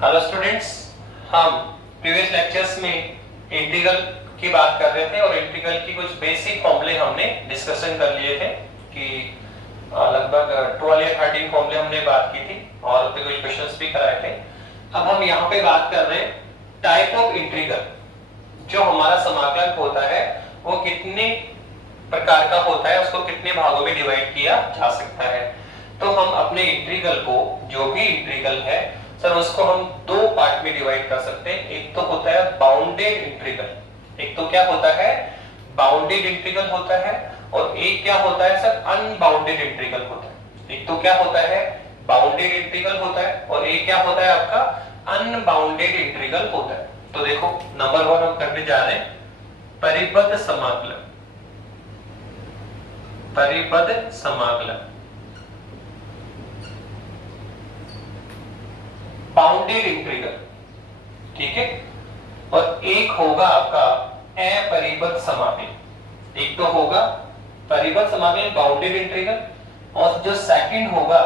Hello students, हम previous lectures में integral की बात कर रहे थे और इंटीग्रल की कुछ बेसिक फॉर्मूले हमने डिस्कशन कर लिए थे कि लगभग 12 या 13 फॉर्मूले हमने बात की थी और उस पे कुछ क्वेश्चंस भी कराए थे। अब हम यहाँ पे बात कर रहे हैं टाइप ऑफ इंटीग्रल। जो हमारा समाकलन होता है वो कितने प्रकार का होता है, उसको कितने भागों में डिवाइड किया जा सकता है। तो हम अपने इंटीग्रल को, जो भी इंटीग्रल है सर, उसको हम दो पार्ट में डिवाइड कर सकते हैं। एक तो होता है बाउंडेड इंटीग्रल, एक तो क्या होता है बाउंडेड इंटीग्रल होता है, और एक क्या होता है सर अनबाउंडेड इंटीग्रल होता है। एक तो क्या होता है बाउंडेड इंटीग्रल होता है और एक क्या होता है आपका अनबाउंडेड इंटीग्रल होता है। तो देखो नंबर 1 हम करने जा रहे हैं परिबद्ध समाकलन। परिबद्ध समाकलन बाउंडेड इंटीग्रल, ठीक है। और एक होगा आपका अपरिबद्ध समाकलन। एक तो होगा परिबद्ध समाकलन बाउंडेड इंटीग्रल, और जो सेकंड होगा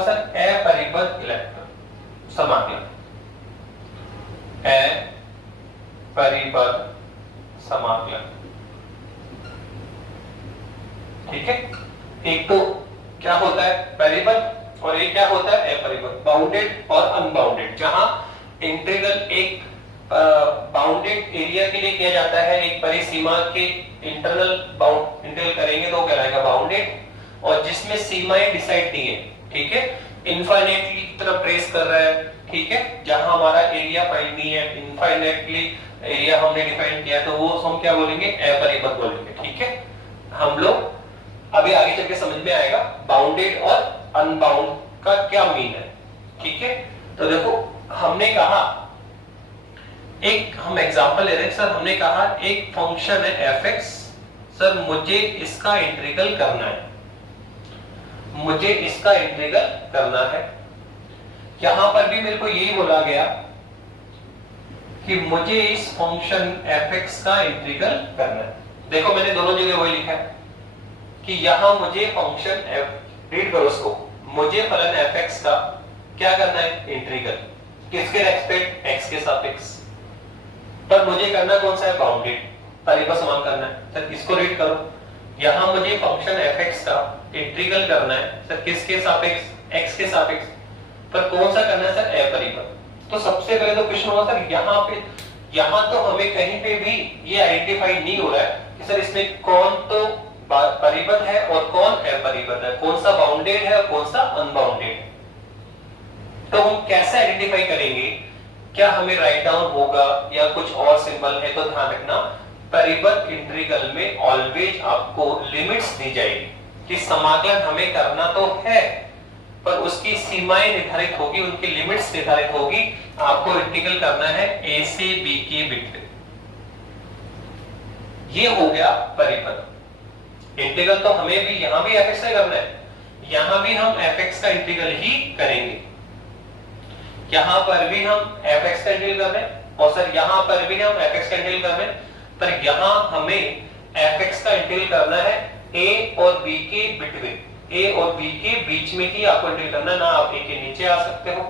सर अपरिबद्ध इलेक्ट्रल समाकलन। अपरिबद्ध समाकलन, ठीक है। एक तो क्या होता है परिबद्ध और एक क्या होता है अपरिबद्ध, बाउंडेड और अनबाउंडेड। जहां इंटीग्रल एक बाउंडेड एरिया के लिए किया जाता है, एक परिसीमा के इंटरनल बाउंड इंटीग्रल करेंगे तो कहलाएगा बाउंडेड, और जिसमें सीमाएं डिसाइड नहीं है, ठीक है, इनफाइनाइटली की तरफ ट्रेस कर रहा है, ठीक है, जहां हमारा एरिया फाइंड नहीं है, इनफाइनाइटली एरिया हमने डिफाइन किया तो वो हम क्या बोलेंगे अपरिबद्ध बोलेंगे, ठीक है। हम लोग अभी आगे चल के समझ में आएगा बाउंडेड और अनबाउंड का क्या मीन है, ठीक है। तो देखो हमने कहा, एक हम एग्जांपल ले रहे हैं सर, हमने कहा एक फंक्शन है fx, सर मुझे इसका इंटीग्रल करना है, मुझे इसका इंटीग्रल करना है। यहां पर भी मेरे को यही बोला गया कि मुझे इस फंक्शन fx का इंटीग्रल करना है। देखो मैंने दोनों जगह वही लिखा है कि यहां मुझे फंक्शन रीड करो उसको, मुझे फलन fx का क्या करना है इंटीग्रल, किसके रेस्पेक्ट x के सापेक्ष, पर मुझे करना कौन सा है बाउंडेड, परिबद्ध समाकलन करना है। सर इसको रीड करो, यहां मुझे फंक्शन fx का इंटीग्रल करना है सर किसके सापेक्ष, x के सापेक्ष, पर कौन सा करना है सर अपरिबद्ध। तो सबसे पहले तो क्वेश्चन होगा सर यहां तो हमें कहीं पे भी ये आइडेंटिफाई नहीं हो रहा है कि सर इसमें कौन तो परिबद्ध है और कौन अपरिबद्ध है, कौन सा बाउंडेड है और कौन सा अनबाउंडेड है। तो हम कैसे आइडेंटिफाई करेंगे, क्या हमें राइट डाउन होगा या कुछ और सिंबल है। तो ध्यान रखना परिबद्ध इंटीग्रल में ऑलवेज आपको लिमिट्स दी जाएगी कि समाकलन हमें करना तो है पर उसकी सीमाएं निर्धारित होगी, उनकी लिमिट्स निर्धारित होगी। आपको इंटीग्रल करना है a से b के बिटवीन। ये हो गया परिबद्ध इंटीग्रल। तो हमें भी यहां भी fx का करना है, यहां भी हम fx का इंटीग्रल ही करेंगे, यहां पर भी हम fx का इंटीग्रल कर रहे हैं और सर यहां पर भी हम fx का इंटीग्रल कर रहे हैं, पर यहां हमें fx का इंटीग्रल करना है a और b के बिटवीन, a और b के बीच में ही आपको इंटीग्रल करना है। ना आप a के नीचे आ सकते हो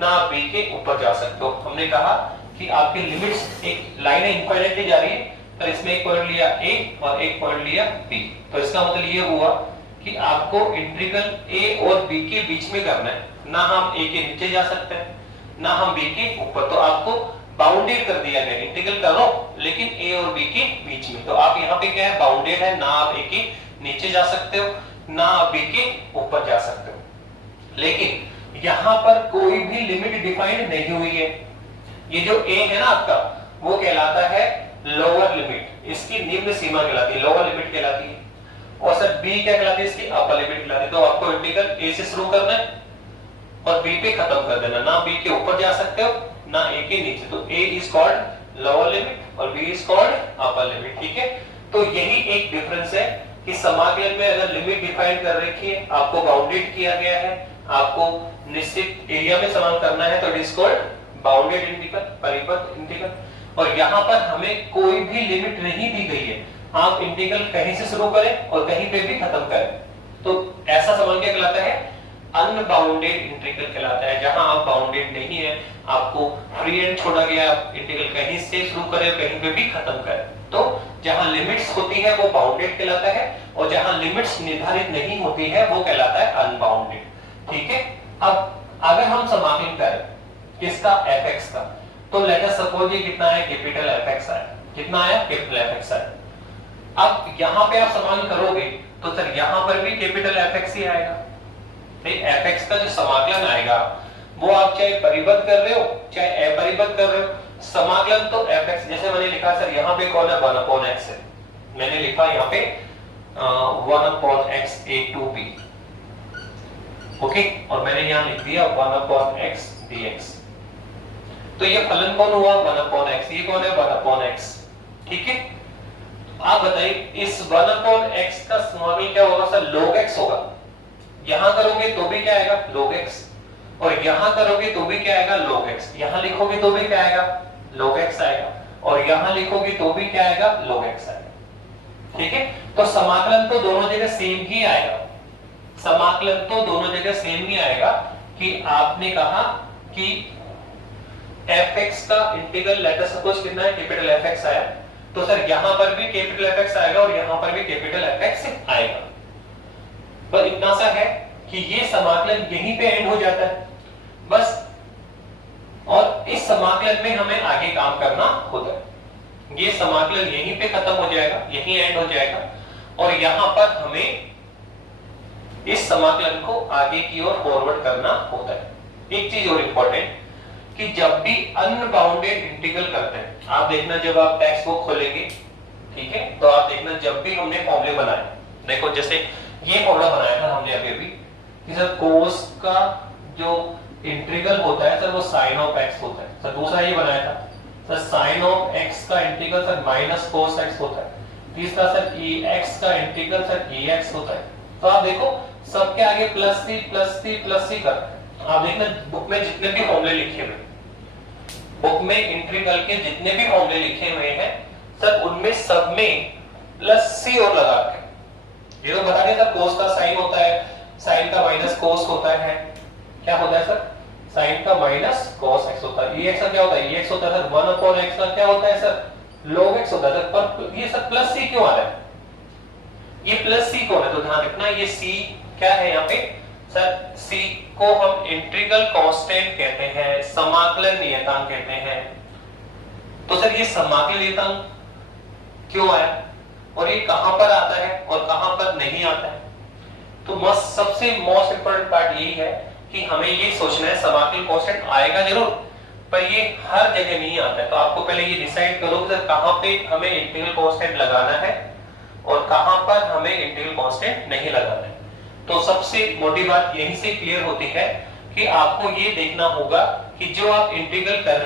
ना आप b के ऊपर जा सकते हो। हमने कहा कि आपकी लिमिट्स, एक लाइन है इनफाइनाइटली जा रही है, पर इसमें एक पॉइंट लिया a और एक पॉइंट लिया b, तो इसका मतलब ये हुआ कि आपको इंटीग्रल a और b के बीच में करना है। ना हम a के नीचे जा सकते हैं ना हम b के ऊपर, तो आपको बाउंडेड कर दिया गया, इंटीग्रल करो लेकिन a और b के बीच में। तो आप यहाँ पे क्या है बाउंडेड है, ना आप a के नीचे जा सकते हो ना आप b के ऊपर जा सकते हो। लेकिन यहाँ पर कोई भी लिमिट डिफाइंड नहीं हुई है। ये जो a है ना आपका, वो कहलाता है लोअर लिमिट, इसकी निम्न सीमा कहलाती है, लोअर लिमिट कहलाती है। और सर b क्या कहलाती है, इसकी अपर लिमिट कहलाती है। तो आपको इंटीग्रल a से शुरू करना है और b पे खत्म कर देना, ना b के ऊपर जा सकते हो ना a के नीचे। तो a is called lower limit और b is called upper limit, ठीक है। तो यही एक डिफरेंस है कि समाकलन में अगर लिमिट डिफाइन कर रखी है, आपको बाउंडेड किया गया है, आपको निश्चित एरिया में समाकलन करना है, तो it is called bounded integral, परिबद्ध इंटीग्रल। और यहाँ पर हमें कोई भी लिमिट नहीं दी गई है, आप इंटीग्रल कहीं से शुरू करें और कहीं पे भी खत्म करें। तो ऐसा समाकलन क्या कहलाता है अनबाउंडेड इंटीग्रल कहलाता है, जहां आप बाउंडेड नहीं है, आपको फ्री एंड छोड़ा गया, आप इंटीग्रल कहीं से शुरू करें कहीं पे भी खत्म करें। तो जहां लिमिट्स होती है वो बाउंडेड कहलाता है, और जहां लिमिट्स निर्धारित नहीं होती है वो कहलाता है अनबाउंडेड। ठीक है, अब अगर हम समाकलन करें किसका, fx का, तो लेट अस सपोज ये कितना है, कैपिटल fx आया, कितना आया, कैपिटल fx आया। अब यहां पे आप समाकलन करोगे तो सर यहां पर भी कैपिटल fx ही आएगा। fx का जो समाकलन आएगा वो आप चाहे परिबद्ध कर रहे हो चाहे अपरिबद्ध कर रहे हो, समाकलन तो fx, जैसे मैंने लिखा सर यहाँ पे कौन है, 1/x है, मैंने लिखा यहाँ पे 1/x a to b, okay, और मैंने यहाँ लिख दिया 1/x dx। तो ये फलन कौन हुआ, 1/x, ये कौन है, 1/x। ठीक है, आप बताइए इस 1/x का समाकलन क्या होगा सर, log x होगा। यहां करोगे तो भी क्या आएगा, log x, और यहां करोगे तो भी क्या आएगा, log x, यहां लिखोगे तो भी क्या आएगा, log x आएगा, और यहां लिखोगे तो भी क्या आएगा, log x आएगा। ठीक है, तो समाकलन तो दोनों जगह सेम ही आएगा, समाकलन तो दोनों जगह सेम ही आएगा। कि आपने कहा कि fx का इंटीग्रल लेट अस सपोज कितना है, कैपिटल fx आया, तो सर यहां पर भी कैपिटल fx आएगा और यहां पर भी कैपिटल fx आएगा। पर इतना सा है कि ये समाकलन यहीं पे एंड हो जाता है बस, और इस समाकलन में हमें आगे काम करना होता है। ये समाकलन यहीं पे खत्म हो जाएगा, यहीं एंड हो जाएगा, और यहां पर हमें इस समाकलन को आगे की ओर फॉरवर्ड करना होता है। एक चीज और इंपॉर्टेंट कि जब भी अनबाउंडेड इंटीग्रल करते हैं, आप देखना जब आप टेक्स्ट बुक खोलेंगे, ठीक है, तो आप देखना जब भी हमने फॉर्मूले बनाए, देखो जैसे ये फॉर्मूला बनाया था हमने अभी कि सर कोस का जो इंटीग्रल होता है सर वो साइन ऑफ x होता है। सर दूसरा ये बनाया था सर साइन ऑफ x का integral sir minus cos x होता है। तीसरा सर ex का इंटीग्रल सर ex होता है। तो आप देखो सबके आगे प्लस सी कर, आप देखना बुक में जितने भी फॉर्मूले लिखे हुए, बुक में इंटीग्रल के जितने भी फॉर्मूले लिखे हुए हैं सर उनमें सब में प्लस सी और लगा के, ये तो बता दिया सर कोस का साइन होता है, साइन का माइनस कोस होता है, क्या होता है सर, साइन का माइनस कोस x होता है। ex का क्या होता है, ex होता है सर 1/x का क्या होता है सर, log x होता है सर। पर ये सर प्लस सी क्यों आ रहा है, ये प्लस सी कौन है, तो ध्यान रखना ये सी क्या है यहाँ पे सर, सी को हम इंटीग्रल कांस्टेंट कहते हैं, समाकलन नियतांक कहते हैं। तो सर ये समाकलन नियतांक क्यों आया और ये कहां पर आता है और कहां पर नहीं आता है, तो सबसे मोस्ट इंपोर्टेंट पार्ट यही है कि हमें ये सोचना है समाकलन कांस्टेंट आएगा जरूर, पर ये हर जगह नहीं आता है। तो आपको पहले ये डिसाइड करो कि सर कहां पे हमें इंटीग्रल कांस्टेंट लगाना है और कहां पर हमें इंटीग्रल कांस्टेंट नहीं लगाना है। तो सबसे मोटी बात यहीं से क्लियर होती है कि आपको ये देखना होगा कि जो आप इंटीग्रल कर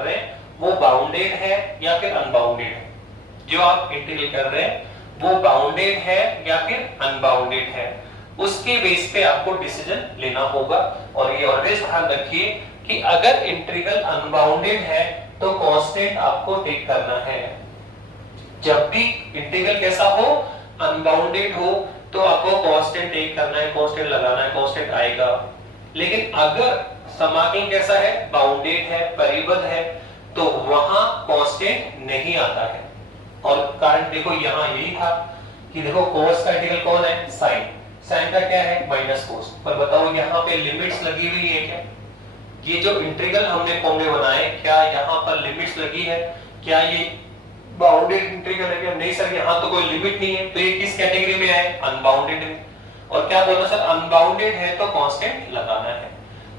रहे हैं, वो बाउंडेड है या फिर अनबाउंडेड है, जो आप इंटीग्रल कर रहे हैं वो बाउंडेड है या फिर अनबाउंडेड है, उसके बेस पे आपको डिसीजन लेना होगा। और ये ऑलवेज ध्यान रखिए कि अगर इंटीग्रल अनबाउंडेड है तो कांस्टेंट आपको टेक करना है। जब भी इंटीग्रल कैसा हो, अनबाउंडेड हो, तो आपको कांस्टेंट टेक करना है, कांस्टेंट लगाना है, कांस्टेंट आएगा। लेकिन अगर समाकलन कैसा है, बाउंडेड है, परिबद्ध है, तो वहां कांस्टेंट नहीं आता है। और कारण देखो यहां यही था कि देखो कोस का इंटीग्रल कौन है, साइन, साइन का क्या है माइनस कोस। पर बताओ यहाँ पे लिमिट्स लगी हुई है क्या, ये जो इंटीग्रल हमने फॉर्मूले बनाए क्या यहाँ पर लिमिट्स लगी है, क्या ये बाउंडेड इंटीग्रल है क्या, नहीं सर यहाँ तो कोई लिमिट नहीं है, तो ये किस कैटेगरी में है, अनबाउंडेड में। और क्या बोलना सर, अनबाउंडेड है तो कांस्टेंट लगाना है।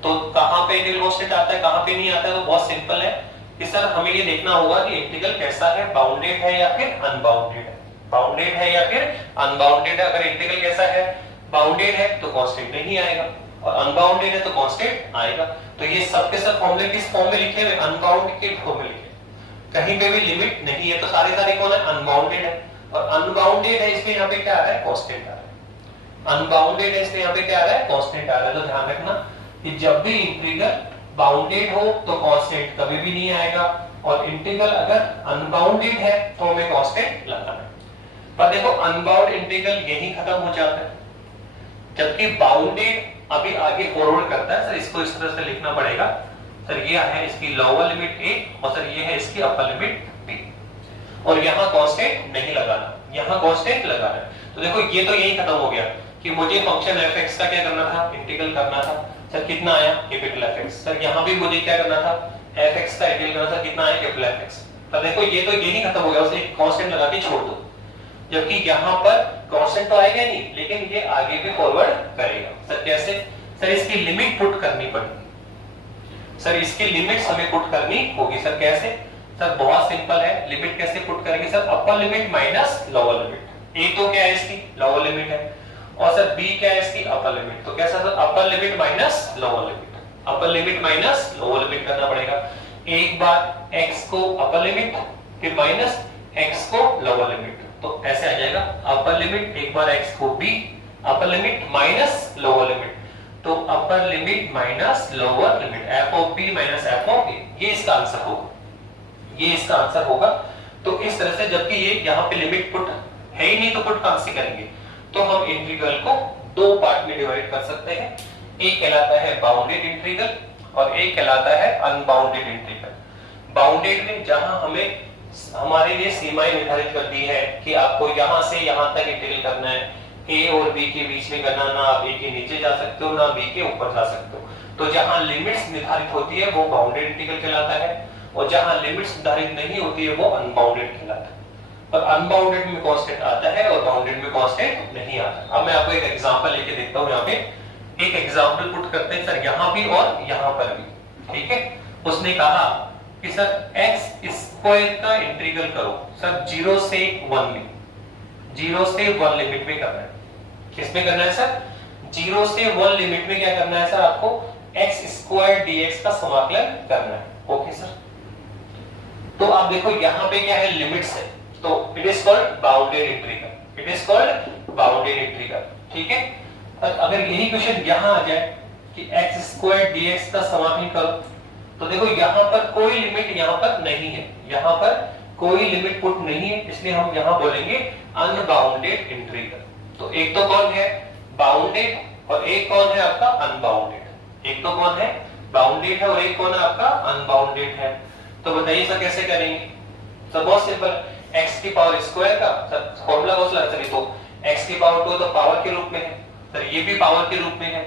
तो कहां पे इंटीग्रल कांस्टेंट आता है, कहां पे नहीं आता है, तो बहुत सिंपल है कि सर हमें ये देखना होगा कि इंटीग्रल कैसा है, बाउंडेड है या फिर अनबाउंडेड है, बाउंडेड है या फिर अनबाउंडेड है। अगर इंटीग्रल कैसा है, बाउंडेड है तो कांस्टेंट नहीं आएगा, और अनबाउंडेड है तो कांस्टेंट आएगा। तो ये सब के सब फॉर्मूले किस फॉर्म में लिखे हुए, अनबाउंडेड के फॉर्म में लिखे, कहीं पे भी लिमिट नहीं है, तो सारे कौन है, अनबाउंडेड है। और अनबाउंडेड है इसमें यहाँ पे क्या आ रहा है, कांस्टेंट आ रहा है, अनबाउंडेड है इसमें यहाँ पे क्या आ रहा है, कांस्टेंट आ रहा है। तो ध्यान रखना कि जब भी इंटीग्रल बाउंडेड हो तो कांस्टेंट कभी भी नहीं आएगा, और इंटीग्रल अगर अनबाउंडेड है तो हमें कांस्टेंट लगाना है। पर देखो अनबाउंड इंटीग्रल यही खत्म हो जाता है, जबकि बाउंडेड अभी आगे फॉरवर्ड करता है। सर इसको इस तरह से लिखना पड़ेगा, सर ये है इसकी लोअर लिमिट a और सर ये है इसकी अपर लिमिट b, और यहाँ कांस्टेंट नहीं लगाना, यहाँ कांस्टेंट लगाना है। तो देखो ये तो यही खत्म हो गया कि मुझे फंक्शन f(x) का क्या करना था, इंटीग्रल करना था। सर कितना आया, कैपिटल F(x). सर यहाँ भी मुझे क्या करना था, f(x) का इंटीग्रल करना था, कितना आया, कैपिटल F(x). तो देखो ये तो यही खत्म हो गया, उसे कांस्टेंट लगा के छोड़ दो, जबकि यहाँ पर कांस्टेंट तो आएगा नहीं, लेकिन ये आगे भी फॉरवर्ड करेगा। सर कैसे, सर इसकी लिमिट पुट करनी पड़ेगी, सर इसकी लिमिट्स हमें पुट करनी होगी। सर कैसे, सर बहुत सिंपल है, लिमिट कैसे पुट करेंगे sir, upper limit minus lower limit. ए तो क्या है इसकी लोअर लिमिट है, और सर बी क्या है इसकी अपर लिमिट। तो कैसा sir, upper limit minus lower limit, upper limit minus lower limit करना पड़ेगा। एक बार x को अपर लिमिट, फिर माइनस x को लोअर लिमिट, तो ऐसे आ जाएगा अपर लिमिट, एक बार x को b, upper limit minus lower limit, तो upper limit minus lower limit f of b minus f of a, ये इसका आंसर होगा, ये इसका आंसर होगा। तो इस तरह से, जबकि ये यहाँ पे लिमिट पुट है ही नहीं तो पुट कहां से करेंगे, तो हम इंटीग्रल को दो पार्ट में डिवाइड कर सकते हैं। एक कहलाता है बाउंडेड इंटीग्रल और एक कहलाता है अनबाउंडेड इंटीग्रल। बाउंडेड में जहां हमें हमारे लिए सीमाएं निर्धारित कर दी है कि आपको यहां से यहां तक इंटीग्रल करना है, a और b के बीच में करना, ना आप a के नीचे जा सकते हो ना b के ऊपर जा सकते हो। तो जहां लिमिट्स निर्धारित होती है वो बाउंडेड इंटीग्रल कहलाता है, और जहां लिमिट्स निर्धारित नहीं होती है वो अनबाउंडेड कहलाता है। पर अनबाउंडेड में कांस्टेंट आता है और बाउंडेड में कांस्टेंट नहीं आता। अब मैं आपको एक एग्जांपल लेके देखता हूं, यहाँ पे एक एग्जांपल पुट करते हैं सर, यहाँ भी और यहाँ पर भी, ठीक है। उसने कहा कि सर x स्क्वायर का इंटीग्रल करो, सर 0 से 1 में, 0 से 1 लिमिट में करना है। किसमें करना है सर, 0 से 1 लिमिट में क्या करना है सर, आपको x स्क्वायर dx का समाकलन करना है। ओके सर, तो आप देखो यहाँ पे क्या है, लिमिट्स है, तो it is called bounded integral, it is called bounded integral, ठीक है। अगर यही क्वेश्चन यहाँ आ जाए कि x स्क्वायर dx का समाकलन करो, तो देखो यहाँ पर कोई लिमिट यहाँ पर नहीं है, यहाँ पर कोई लिमिट पुट नहीं है, इसलिए हम यहाँ बोलेंगे अनबाउंडेड इंटीग्रल। तो एक तो कौन है बाउंडेड और एक कौन है आपका अनबाउंडेड, एक तो कौन है बाउंडेड है और एक कौन है आपका अनबाउंडेड है। तो बताइए सर कैसे करेंगे, सर बहुत सिंपल, x की पावर स्क्वायर का सर फॉर्मूला कौन सा है, तो x की पावर 2 तो पावर के रूप में है, सर ये भी पावर के रूप में है,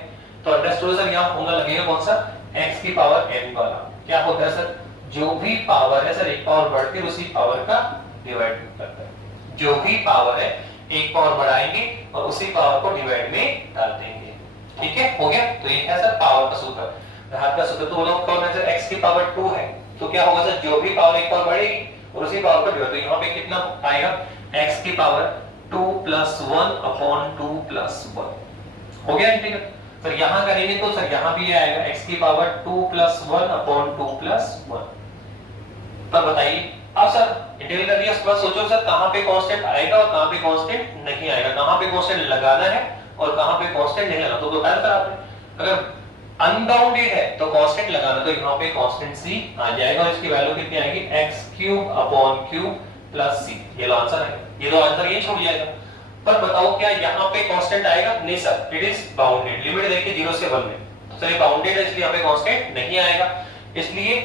तो अंडरस्टूड सर यहाँ फॉर्मूला लगेगा कौन सा, x की पावर n वाला। क्या होता है सर, जो भी पावर है सर एक पावर बढ़कर उसी पावर का डिवाइड करता है, जो भी पावर है एक पावर बढ़ाएंगे और उसी पावर को डिवाइड में डाल देंगे, ठीक है, हो गया। तो ये है सर पावर का सूत्र, घात का सूत्र। तो वो कौन है सर, x की पावर 2 है, तो क्या होगा सर, जो भी पावर एक पावर बढ़ेगी और उसी पावर को डिवाइड, तो यहाँ पे कितना आएगा, x की पावर 2 + 1 अपॉन 2 + 1, हो गया इंटीग्रल। सर यहाँ करेंगे तो सर यहाँ भी आएगा x की पावर 2 + 1 अपॉन 2 + 1। तब बताइए, अब सर इंटीग्रल कर दिया, उसके बाद सोचो सर कहाँ पे कांस्टेंट आएगा और कहाँ पे कांस्टेंट नहीं आएगा, कहाँ पे कांस्टेंट लगाना है और कहाँ पे कांस्टेंट नहीं लगाना। तो बताया सर आपने, अगर अनबाउंडेड है तो कांस्टेंट लगाना, तो यहाँ पे कांस्टेंट c आ जाएगा और इसकी वैल्यू कितनी आएगी, x³ अपॉन q + c, ये लो आंसर है, ये तो आंसर ये छूट जाएगा। पर बताओ क्या यहाँ पे कांस्टेंट आएगा, नहीं sir, it is bounded, limit देखिए 0 से 1 में, तो सर ये बाउंडेड है इसलिए यहाँ पे कांस्टेंट नहीं आएगा, इसलिए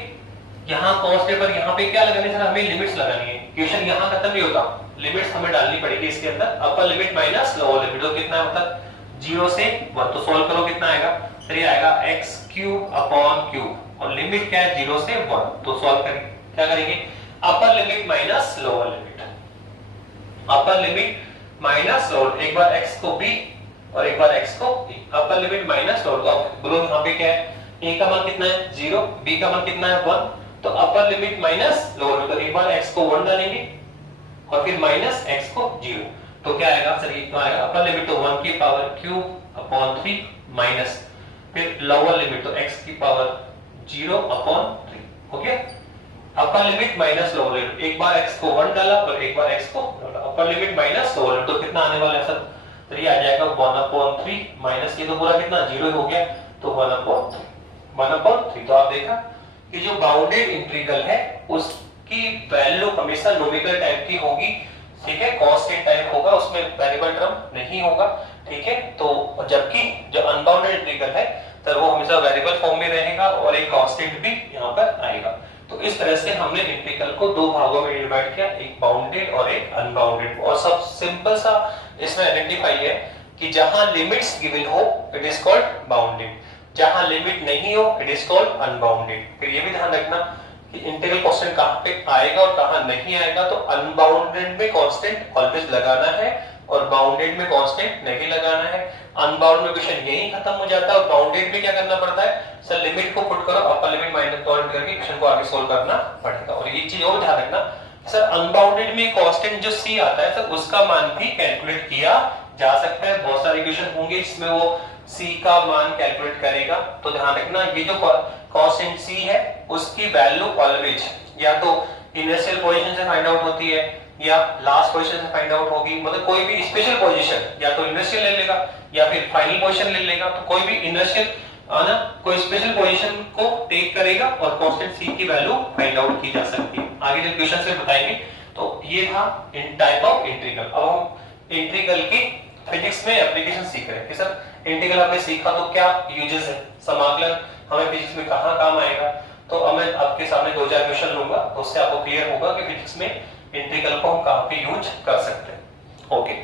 यहाँ कांस्टेंट पर यहाँ पे क्या लगानी है सर, हमें लिमिट्स लगानी है। क्वेश्चन यहाँ खत्म नहीं होता, लिमिट्स हमें डालनी पड़ेगी इसके अंदर, अपर लिमिट माइनस लोअर लिमिट, तो कितना है मतलब 0 से 1, तो सॉल्व करो कितना आएगा, सर ये आएगा x³ अपॉन q, और लिमिट क्या है 0 से 1, तो सॉल्व करेंगे, क्या करेंगे, अपर limit minus lower limit, upper limit minus lower, एक बार x को b और एक बार x को a, upper limit minus lower. तो अब बोलो यहाँ पे क्या है, a का मान कितना है 0, b का मान कितना है 1, तो अपर लिमिट माइनस लोअर, तो एक बार x को 1 डालेंगे और फिर माइनस x को 0, तो क्या आएगा सर, ये आएगा अपर लिमिट तो 1 की पावर क्यूब अपॉन 3 माइनस फिर लोअर लिमिट तो x की पावर 0 अपॉन 3, हो गया। अपर लिमिट माइनस लोअर लिमिट, एक बार x को 1 डाला और एक बार x को डाला, अपर लिमिट माइनस लोअर लिमिट, तो कितना आने वाला है सर, तो ये आ जाएगा 1/3 माइनस ये तो पूरा कितना 0 हो गया, तो 1/3। तो आप देखा कि जो बाउंडेड इंटीग्रल है उसकी वैल्यू हमेशा न्यूमेरिकल टाइप की होगी, ठीक है, कांस्टेंट टाइप होगा, उसमें वेरिएबल टर्म नहीं होगा, ठीक है। तो जबकि जो अनबाउंडेड इंटीग्रल है तो वो हमेशा वेरिएबल फॉर्म में रहेगा और एक कांस्टेंट भी यहाँ पर आएगा। तो इस तरह से हमने इंटीग्रल को दो भागों में डिवाइड किया, एक बाउंडेड और एक अनबाउंडेड। और सब सिंपल सा इसमें आइडेंटिफाई है कि जहां लिमिट्स गिवन हो इट इज कॉल्ड बाउंडेड, जहां लिमिट नहीं हो इट इज कॉल्ड अनबाउंडेड। फिर ये भी ध्यान रखना कि इंटीग्रल कांस्टेंट कहां पे आएगा और कहां नहीं आएगा। तो अनबाउंडेड में कांस्टेंट ऑलवेज लगाना है और बाउंडेड में कांस्टेंट नहीं लगाना है। अनबाउंड में क्वेश्चन यही खत्म हो जाता है और बाउंडेड में क्या करना पड़ता है, सर लिमिट को पुट करो, अपर लिमिट माइनस लोअर लिमिट करके क्वेश्चन को आगे सोल्व करना पड़ेगा। और ये चीज और ध्यान रखना, सर अनबाउंडेड में कांस्टेंट जो c आता है सर उसका मान भी कैलकुलेट किया जा सकता है। बहुत सारे क्वेश्चन होंगे इसमें वो c का मान कैलकुलेट करेगा। तो ध्यान रखना ये जो कांस्टेंट c है उसकी वैल्यू ऑलवेज या तो इनिशियल पोजीशन से फाइंड आउट होती है या लास्ट पोजीशन से फाइंड आउट होगी। मतलब कोई भी स्पेशल पोजीशन या तो इनिशियल ले लेगा या फिर फाइनल पोजीशन ले लेगा। तो कोई भी इनिशियल ना कोई स्पेशल पोजीशन को टेक करेगा और कांस्टेंट c की वैल्यू फाइंड आउट की जा सकती है। आगे जो क्वेश्चन से बताएंगे। तो ये था इन टाइप ऑफ इंटीग्रल। अब हम इंटीग्रल की फिजिक्स में एप्लीकेशन सीख रहे हैं कि सर इंटीग्रल हमने सीखा तो क्या यूजेस है, समाकलन हमें फिजिक्स में कहां काम आएगा। तो अब मैं आपके सामने दो चार क्वेश्चन लूंगा तो उससे आपको क्लियर होगा कि फिजिक्स में इंटीग्रल को हम कहां पे यूज कर सकते हैं। ओके,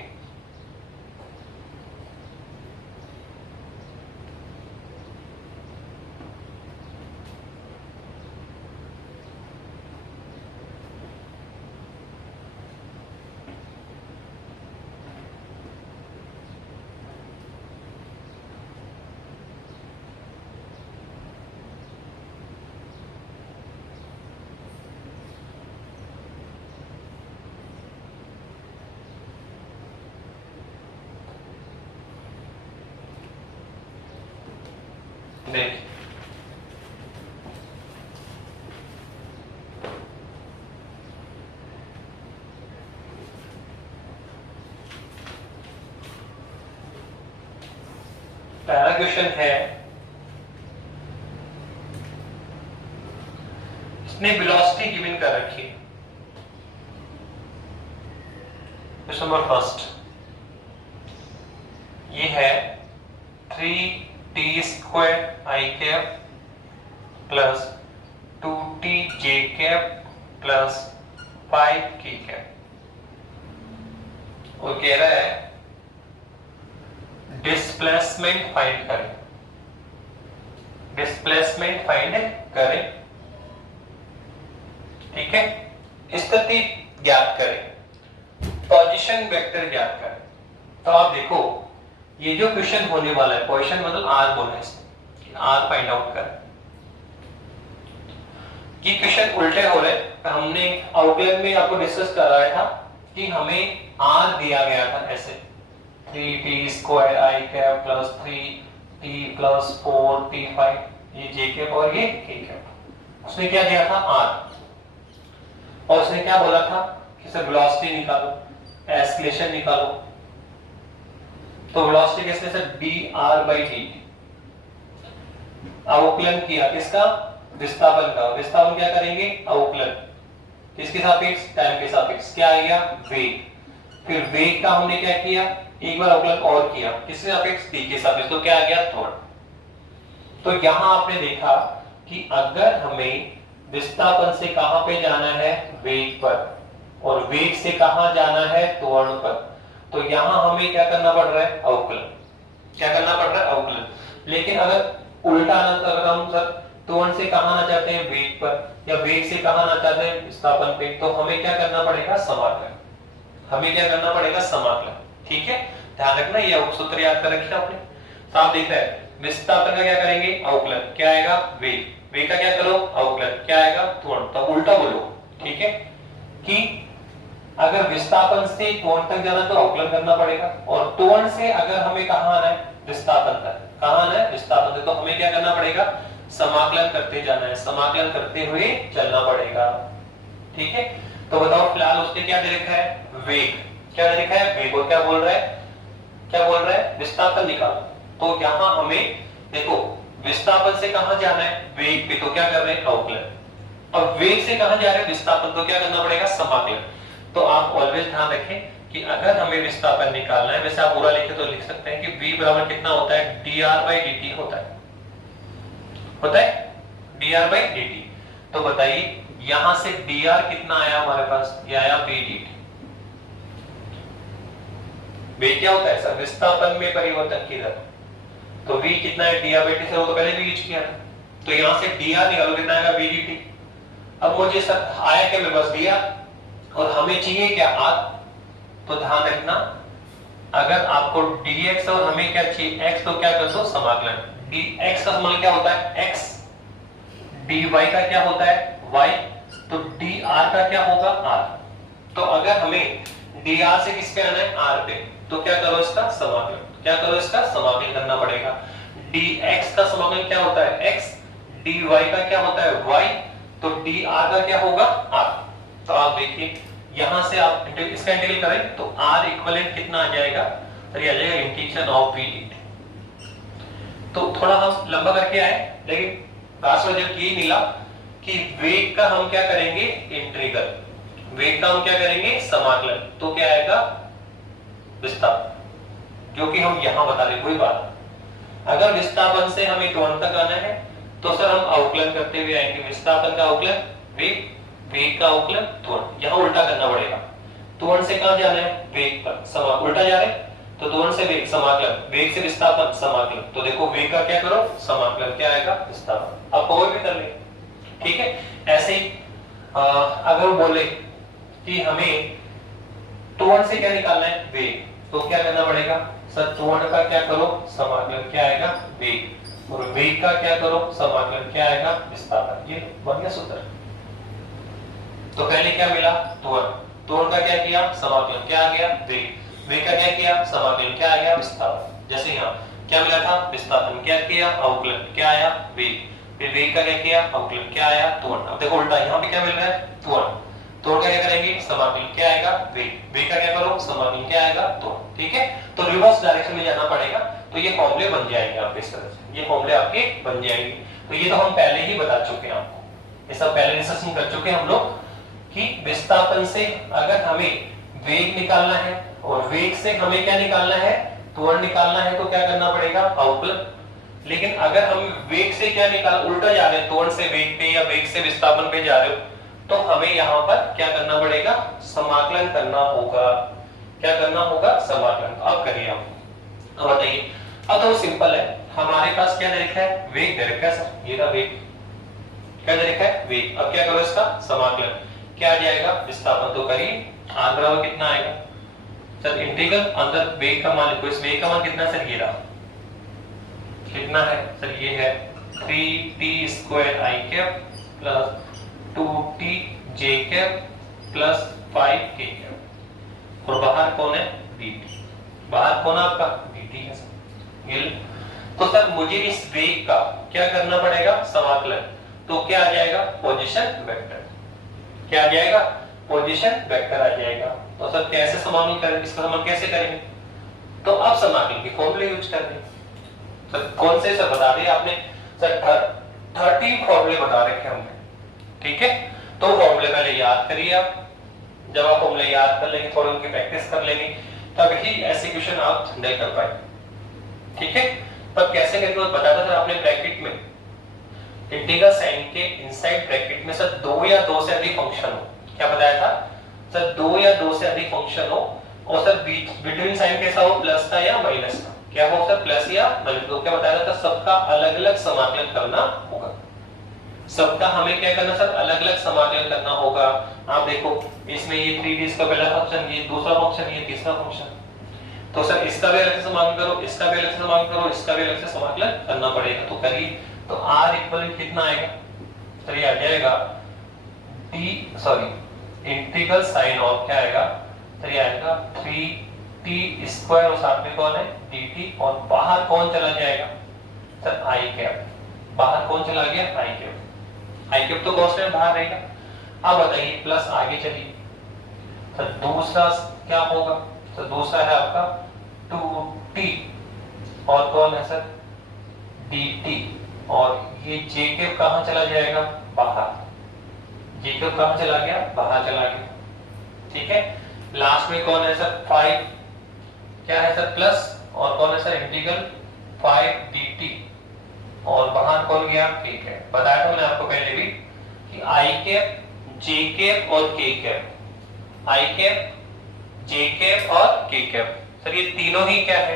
देख पहला क्वेश्चन है, इसने वेलोसिटी गिवन कर रखी है। क्वेश्चन नंबर फर्स्ट ये है 3t square i cap plus 2t j cap plus 5k cap और कह रहा है डिस्प्लेसमेंट फाइंड करें। डिस्प्लेसमेंट फाइंड करें, ठीक है। स्थिति ज्ञात करें, पोजीशन वेक्टर ज्ञात करें। तो आप देखो ये जो क्वेश्चन होने वाला है, पोजीशन मतलब आर बोला है इसमें, आर फाइंड आउट करें। ये क्वेश्चन उल्टे हो रहे हैं। हमने आउटलाइन में आपको डिस्कस कराया था कि हमें आर दिया गया था ऐसे 3t square i cap plus 3t plus 4t5 ये j कैप और ये k कैप। उसने क्या दिया था r और उसने क्या बोला था कि सर वेलोसिटी निकालो, एस्केलेशन निकालो। तो वेलोसिटी किसने सर dr/dt अवकलन किया किसका, विस्थापन का। विस्थापन क्या करेंगे, अवकलन किसके सापेक्ष, टाइम के सापेक्ष। क्या आ गया, वेग। फिर वेग का हमने क्या किया, एक बार अवकलन और किया किसके सापेक्ष, t के सापेक्ष। तो क्या आ गया, त्वरण। तो यहां आपने देखा कि अगर हमें विस्थापन से कहां पे जाना है, वेग पर, और वेग से कहां जाना है, त्वरण पर, तो यहां हमें क्या करना पड़ रहा है, अवकलन। क्या करना पड़ रहा है, अवकलन। लेकिन अगर उल्टा अगर हम सर त्वरण से कहां आना चाहते हैं, वेग पर, या वेग से कहां आना चाहते हैं, विस्थापन पे, तो हमें क्या करना पड़ेगा, समाकलन। हमें क्या करना पड़ेगा, समाकलन। ठीक है, ध्यान रखना, ये सूत्र याद कर रखिए आपने। साफ दिख रहा है, विस्थापन का क्या करेंगे, अवकलन। क्या आएगा, वेग। वेग का क्या करो, अवकलन। क्या आएगा, त्वरण। तो उल्टा बोलो, ठीक है, कि अगर विस्थापन से त्वरण तक जाना तो अवकलन करना पड़ेगा, और त्वरण से अगर हमें कहां आना है, विस्थापन तक। कहां आना है, विस्थापन तक। तो हमें क्या करना पड़ेगा, समाकलन करते जाना है, समाकलन करते हुए चलना पड़ेगा। ठीक है, तो बताओ फिलहाल उसने क्या दे रखा है, वेग। क्या दे रखा है, वेग। और क्या बोल रहा है, क्या बोल रहा है, विस्थापन निकालो। तो यहां हमें देखो विस्थापन से कहां जाना है, वेग पे, तो क्या कर रहे हैं, अवकलन। और वेग से कहां जा रहे हैं, विस्थापन, तो क्या करना पड़ेगा, समाकलन। तो आप ऑलवेज ध्यान रखें कि अगर हमें विस्थापन निकालना है, वैसे आप पूरा लिखे तो लिख सकते हैं कि v बराबर कितना होता है, dr/dt होता है dr/dt। तो बताइए यहां से dr कितना आया हमारे पास, ये आया v dt। वे क्या होता है सर, विस्थापन में परिवर्तन की दर। तो v कितना है dr/dt से, वो तो पहले भी यूज किया था। तो यहां से dr निकालो कितना आएगा, v dt। अब मुझे सर आया क्या मेरे पास, dr, और हमें चाहिए क्या, r। तो ध्यान रखना, अगर आपको dx और हमें क्या चाहिए x, तो क्या कर दो समाकलन। dx का समाकलन क्या होता है, x, dy का क्या होता है, y, तो dr का क्या होगा, r। तो अगर हमें dr से किस पे आना है, r पे, तो क्या करो इसका समाकलन, क्या करो इसका समाकलन करना पड़ेगा। dx का समाकलन क्या होता है, x, dy का क्या होता है, y, तो dr का क्या होगा, r। तो आप देखिए यहां से आप इसका इंटीग्रल करें तो r इक्विवेलेंट कितना आ जाएगा, तो ये आ जाएगा इंटीग्रेशन ऑफ v dt। तो थोड़ा हम लंबा करके आए, लेकिन लास्ट में जब ये मिला कि वेग का हम क्या करेंगे, इंटीग्रल, वेग का हम क्या करेंगे, समाकलन, तो क्या आएगा, विस्थापन, जो कि हम यहां बता रहे, वही बात। अगर विस्थापन से हमें त्वरण तक आना है तो सर हम अवकलन करते हुए आएंगे, विस्थापन का अवकलन वेग, वेग का अवकलन त्वरण, यहां उल्टा करना पड़ेगा। त्वरण से कहां जाना है, वेग पर, समाकलन उल्टा जा रहे, तो त्वरण से वेग समाकलन, वेग से विस्थापन समाकलन। तो देखो वेग का क्या करो समाकलन, क्या आएगा, विस्थापन। अब कोई भी कर ले, ठीक है। ऐसे ही अगर बोले कि हमें त्वरण से क्या निकालना है, वेग, तो क्या करना पड़ेगा सर, त्वरण का क्या करो समाकलन, क्या आएगा, वेग, और वेग का क्या करो समाकलन, क्या आएगा, विस्थापन। ये बन गया सूत्र। तो पहले क्या मिला, त्वरण, त्वरण का क्या किया समाकलन, क्या आ गया, वेग, वेग का क्या किया समाकलन, क्या आ गया, विस्थापन। जैसे यहाँ क्या मिला था, विस्थापन, क्या किया अवकलन, क्या आया, वेग, फिर वेग का क्या किया अवकलन, क्या आया, त्वरण। अब देखो उल्टा, यहाँ पे क्या मिल रहा है, त्वरण, त्वरण का क्या करेंगे समाकलन, क्या आएगा, वेग, वेग का क्या करो समाकलन, क्या आएगा, त्वरण। ठीक है, तो रिवर्स डायरेक्शन में जाना पड़ेगा। तो ये फॉर्मूले बन जाएंगे आपके इस तरह से, ये फॉर्मूले आपके बन जाएंगे। तो ये तो हम पहले ही बता चुके हैं आपको, ये सब पहले डिस्कशन कर चुके हैं हम लोग कि विस्थापन से अगर हमें वेग निकालना है और वेग से हमें क्या निकालना है, त्वरण निकालना है, तो क्या करना पड़ेगा अवकलन। लेकिन अगर हम वेग से क्या निकाल, उल्टा जा रहे हैं, त्वरण से वेग पे या वेग से विस्थापन पे जा रहे हो, तो हमें यहाँ पर क्या करना पड़ेगा, समाकलन करना होगा। क्या करना होगा, समाकलन। अब करिए आप, अब बताइए। अब तो सिंपल है, हमारे पास क्या दे रखा है, वेग दे रखा है सर, ये था वेग, क्या दे रखा है, वेग। अब क्या करो इसका समाकलन, क्या आ जाएगा, विस्थापन। तो करिए, r बराबर कितना आएगा सर, इंटीग्रल अंदर वेग का मान लिखो, इस वेग का मान कितना सर, ये रहा, कितना है सर, ये है 3t² i plus 2tj plus 5k, और बाहर कौन है, dt, बाहर कौन है आपका, dt है सर, ये। तो सर मुझे इस वेग का क्या करना पड़ेगा, समाकलन, तो क्या आ जाएगा, पोजीशन वेक्टर, क्या आ जाएगा, पोजीशन वेक्टर आ जाएगा। तो सर कैसे समाकलन करें, इसका समाकलन कैसे करेंगे, तो अब समाकलन के फॉर्मूले यूज कर दें। सर कौन से सर बता दिए आपने, सर 30 फॉर्मूले बता रखे हमने, ठीक है। तो फॉर्मूले पहले याद करिए आप, जब आप फॉर्मूले याद कर लेंगे, थोड़ी उनकी प्रैक्टिस कर लेंगे, तब ही ऐसे क्वेश्चन आप हैंडल कर पाए, ठीक है। पर कैसे करके बताया था सर आपने ब्रैकेट में, इंटीग्रल साइन के इनसाइड ब्रैकेट में सर 2 या 2 से अधिक फंक्शन हो, क्या बताया था सर, 2 या 2 से अधिक फंक्शन हो, और सर बिटवीन साइन कैसा हो, प्लस का या माइनस का, क्या हो सर, प्लस या माइनस। तो क्या बताया था, सबका अलग अलग समाकलन करना होगा, सबका हमें क्या करना सर, अलग अलग समाकलन करना होगा। आप देखो इसमें ये 3d का पहला फंक्शन, ये दूसरा फंक्शन, ये तीसरा फंक्शन, तो सर इसका भी अलग से समाकलन करो, इसका भी अलग से समाकलन करो, इसका भी अलग से समाकलन करना पड़ेगा। तो करिए, तो r इक्वल कितना आएगा सर, ये आ जाएगा इंटीग्रल साइन ऑफ क्या आएगा सर, ये आएगा 3t² और साथ में कौन है, dt, और बाहर कौन चला जाएगा सर, i, बाहर कौन चला गया, i, तो कांस्टेंट बाहर रहेगा। अब बताइए प्लस आगे चलिए, सर दूसरा क्या होगा, तो दूसरा है आपका 2t, और कौन है सर, dt, और ये जेकब कहां चला जाएगा, बाहर, जेकब कहां चला गया, बाहर चला गया, ठीक है। लास्ट में कौन है सर 5 क्या है सर प्लस, और कौन है सर इंटीग्रल 5 dt, और बाहर कौन गया ठीक है। बताया था मैंने आपको पहले भी कि आई कैप जे कैप और के कैप, आई कैप जे कैप और के कैप सर ये तीनों ही क्या है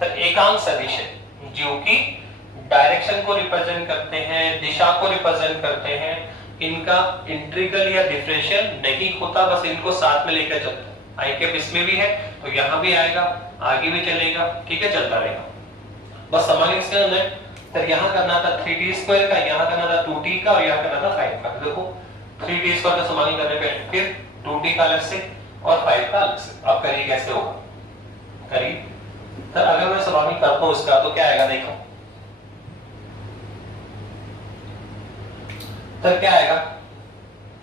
सर एकांक सदिश है, जो कि डायरेक्शन को रिप्रेजेंट करते हैं, दिशा को रिप्रेजेंट करते हैं। इनका इंटीग्रल या डिफरेंशियल नहीं होता, बस इनको साथ में लेकर चलते हैं। आई कैप इसमें भी है तो यहां भी आएगा, आगे भी चलेगा, ठीक है चलता रहेगा। बस समाकलन किसके अंदर है सर, यहां करना था 3t² का, यहां करना था 2t का, और यहां करना था 5 का। देखो 3t² का समाकलन करने पे फिर 2t का अलग से और 5 का अलग से। अब करिए कैसे होगा, करिए सर अगर मैं समाकलन करता हूं इसका तो क्या आएगा देखो सर, क्या आएगा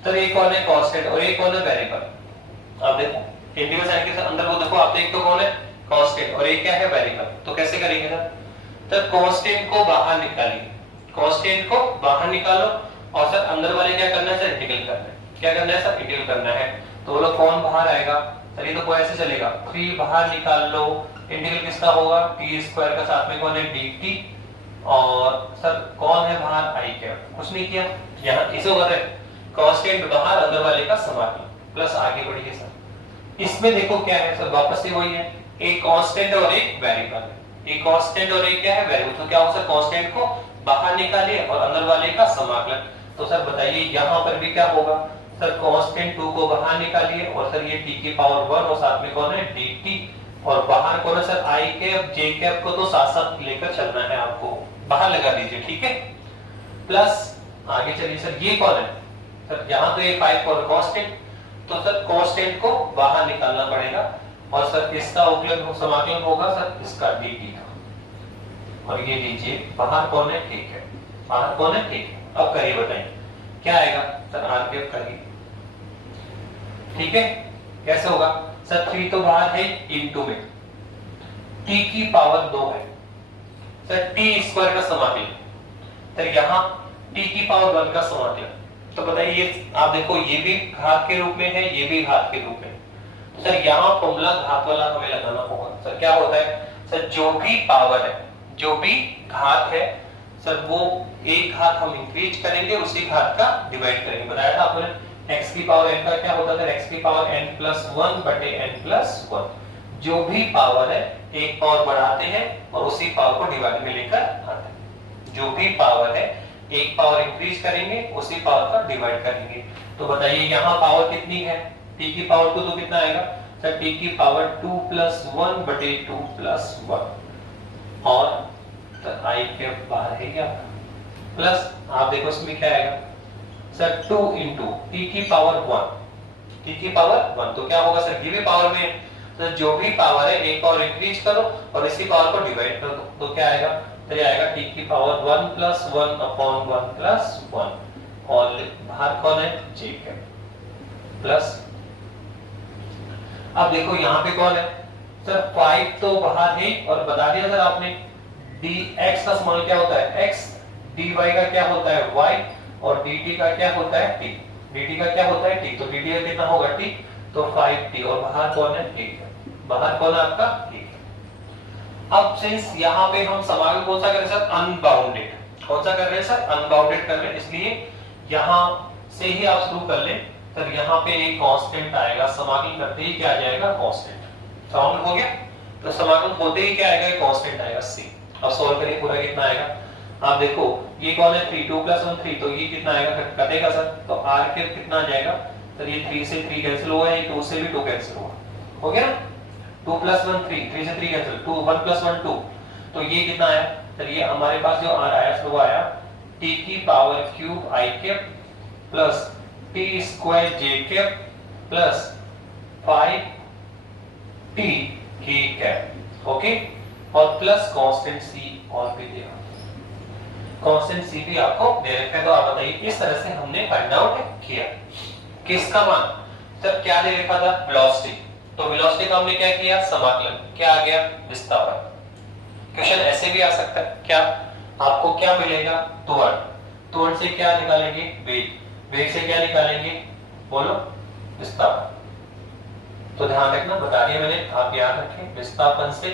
सर, एक कौन है कांस्टेंट और एक कौन है वेरिएबल। आप देखो इंटीग्रल साइन के अंदर वो देखो आप एक तो कौन है कांस्टेंट और एक क्या है वेरिएबल। तो कैसे करेंगे सर, कांस्टेंट को बाहर निकालिए, कांस्टेंट को बाहर निकालो, और सर अंदर वाले क्या करना है सर इंटीग्रल करना है। क्या करना है सर इंटीग्रल करना है। तो बोलो कौन बाहर आएगा सर, ये तो कोई ऐसे चलेगा 3 बाहर निकाल लो, इंटीग्रल किसका होगा t² का, साथ में कौन है dt, और सर कौन है बाहर आई कैप। कुछ नहीं किया, यहाँ इसे होगा कांस्टेंट बाहर, अंदर वाले का समाकलन प्लस आगे बढ़िए सर। इसमें देखो क्या है सर, वापस से वही है, एक कांस्टेंट और एक वेरिएबल है, एक कांस्टेंट और एक क्या है वेरिएबल। तो क्या हो सर कांस्टेंट को बाहर निकालिए और अंदर वाले का समाकलन। तो सर बताइए यहां पर भी क्या होगा सर, कांस्टेंट 2 को बाहर निकालिए, और सर ये t की पावर 1 और साथ में कौन है dt, और बाहर कौन है sir I cap J cap को तो साथ साथ लेकर चलना है आपको, बाहर लगा दीजिए ठीक है। प्लस आगे चलिए सर, ये कौन है सर, यहां तो ये 5 कौन कांस्टेंट, तो सर कांस्टेंट को बाहर निकालना पड़ेगा, और सर इसका उपयोग समाकलन होगा सर इसका dt का, और ये लीजिए बाहर कौन है ठीक है, बाहर कौन है ठीक है। अब करिए बताइए क्या आएगा सर, आर कैप करिए ठीक है। कैसे होगा सर, 3 तो बाहर है इनटू में t की पावर 2 है सर, t² का समाकलन, सर यहाँ t की पावर 1 का समाकलन। तो बताइए ये आप देखो ये भी घात के रूप में है, ये भी घात के रूप में। तो सर यहाँ फॉर्मूला घात वाला हमें लगाना होगा। सर क्या होता है सर, जो भी पावर है, जो भी घात है सर, वो एक घात हम इंक्रीज करेंगे, उसी घात का डिवाइड करेंगे। बताया था आपने x की पावर n का क्या होता था, x की पावर n+1 बटे n+1। जो भी पावर है एक पावर बढ़ाते हैं और उसी पावर को डिवाइड में लेकर आते हैं। जो भी पावर है एक पावर इंक्रीज करेंगे, उसी पावर का डिवाइड करेंगे। तो बताइए यहाँ पावर कितनी है, t की पावर 2 तो कितना आएगा सर, t की पावर 2+1 बटे 2+1, और सर आई कैप बाहर है क्या, प्लस आप देखो इसमें क्या आएगा सर 2 इंटू t की पावर 1, t की पावर 1। तो क्या होगा सर, ये भी पावर में सर, जो भी पावर है एक पावर इंक्रीज करो और इसी पावर को डिवाइड कर दो। तो क्या आएगा, तो ये आएगा t की पावर 1+1/1+1, और बाहर कौन है j कैप, प्लस अब देखो यहाँ पे कौन है सर, 5 तो बाहर है, और बता दिया सर आपने dx का मान क्या होता है x, dy का क्या होता है y, और dt का क्या होता है t, dt का क्या होता है t। तो dt का कितना होगा t, तो 5t, और बाहर कौन है t है, बाहर कौन है आपका t है। अब सिंस यहाँ पे हम समाकलन कौन सा कर रहे हैं सर, अनबाउंडेड, कौन सा कर रहे हैं सर अनबाउंडेड कर रहे हैं, इसलिए यहाँ से ही आप शुरू कर लें सर। यहाँ पे एक कांस्टेंट आएगा, समाकलन करते ही क्या आ जाएगा कांस्टेंट। समाकलन हो गया, तो समाकलन होते ही क्या आएगा कांस्टेंट आएगा c। अब सॉल्व करिए पूरा कितना आएगा, आप देखो ये कौन है 3, 2+1 3, तो ये कितना आएगा कटेगा सर, तो r कैप कितना आ जाएगा सर, ये 3 से 3 कैंसिल हुआ, ये 2 से भी 2 कैंसिल हुआ, हो गया ना। 2+1 3, 3 से 3 कैंसिल, 2 1+1 2, तो ये कितना आया सर, ये हमारे पास जो r आया वो आया t की power cube i cap plus t² j cap plus 5t k cap, okay, और प्लस कांस्टेंट c और भी दिया, कांस्टेंट c भी आपको दे रखा है। तो आप बताइए इस तरह से हमने फाइंड आउट किया किसका मान सर, क्या दे रखा था वेलोसिटी, तो वेलोसिटी का हमने क्या किया समाकलन, क्या आ गया विस्थापन। क्वेश्चन ऐसे भी आ सकता है, क्या आपको क्या मिलेगा त्वरण, त्वरण से क्या निकालेंगे वेग, वेग से क्या निकालेंगे बोलो विस्थापन, तो ध्यान रखना, बता दिया मैंने, आप याद रखें, विस्थापन से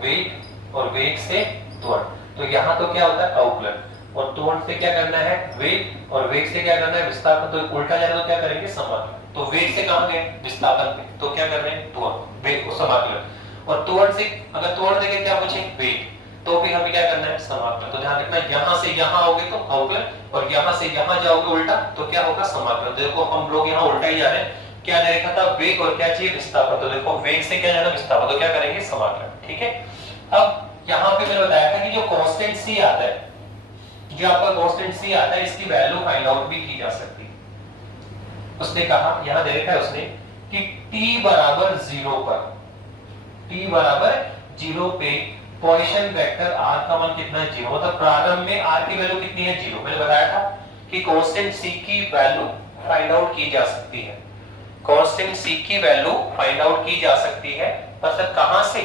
वेग और वेग से त्वरण। तो यहाँ तो क्या होता है अवकलन, और त्वरण से क्या करना है वेग, और वेग से क्या करना है विस्थापन। तो उल्टा जाए तो क्या करेंगे समाकलन। तो वेग से कहां गए विस्थापन पे, तो क्या कर रहे हैं त्वरण, वेग को समाकलन। और त्वरण से अगर त्वरण देके क्या पूछे वेग, तो भी हमें क्या करना है समाकलन। तो ध्यान रखना, यहां से यहां आओगे तो अवकलन, और यहां से यहां जाओगे उल्टा तो क्या होगा समाकलन। देखो हम लोग यहां उल्टा ही जा रहे हैं, क्या देखा था वेग और क्या चाहिए विस्थापन। तो देखो वेग से क्या जाना विस्थापन, तो क्या करेंगे समाकलन। ठीक है, अब यहां पे मैंने बताया था कि जो कांस्टेंट सी आता है, जो आपका कांस्टेंट सी आता है, इसकी वैल्यू फाइंड आउट भी की जा सकती है। उसने कहा, यहां दे रखा है उसने कि t बराबर 0 पर, t बराबर 0 पे पोजीशन वेक्टर r का मान कितना है 0, मतलब प्रारंभ में r की वैल्यू कितनी है 0। मैंने बताया था कि कांस्टेंट c की वैल्यू फाइंड आउट की जा सकती है, कांस्टेंट c की वैल्यू फाइंड आउट की जा सकती है। पर सर कहां से,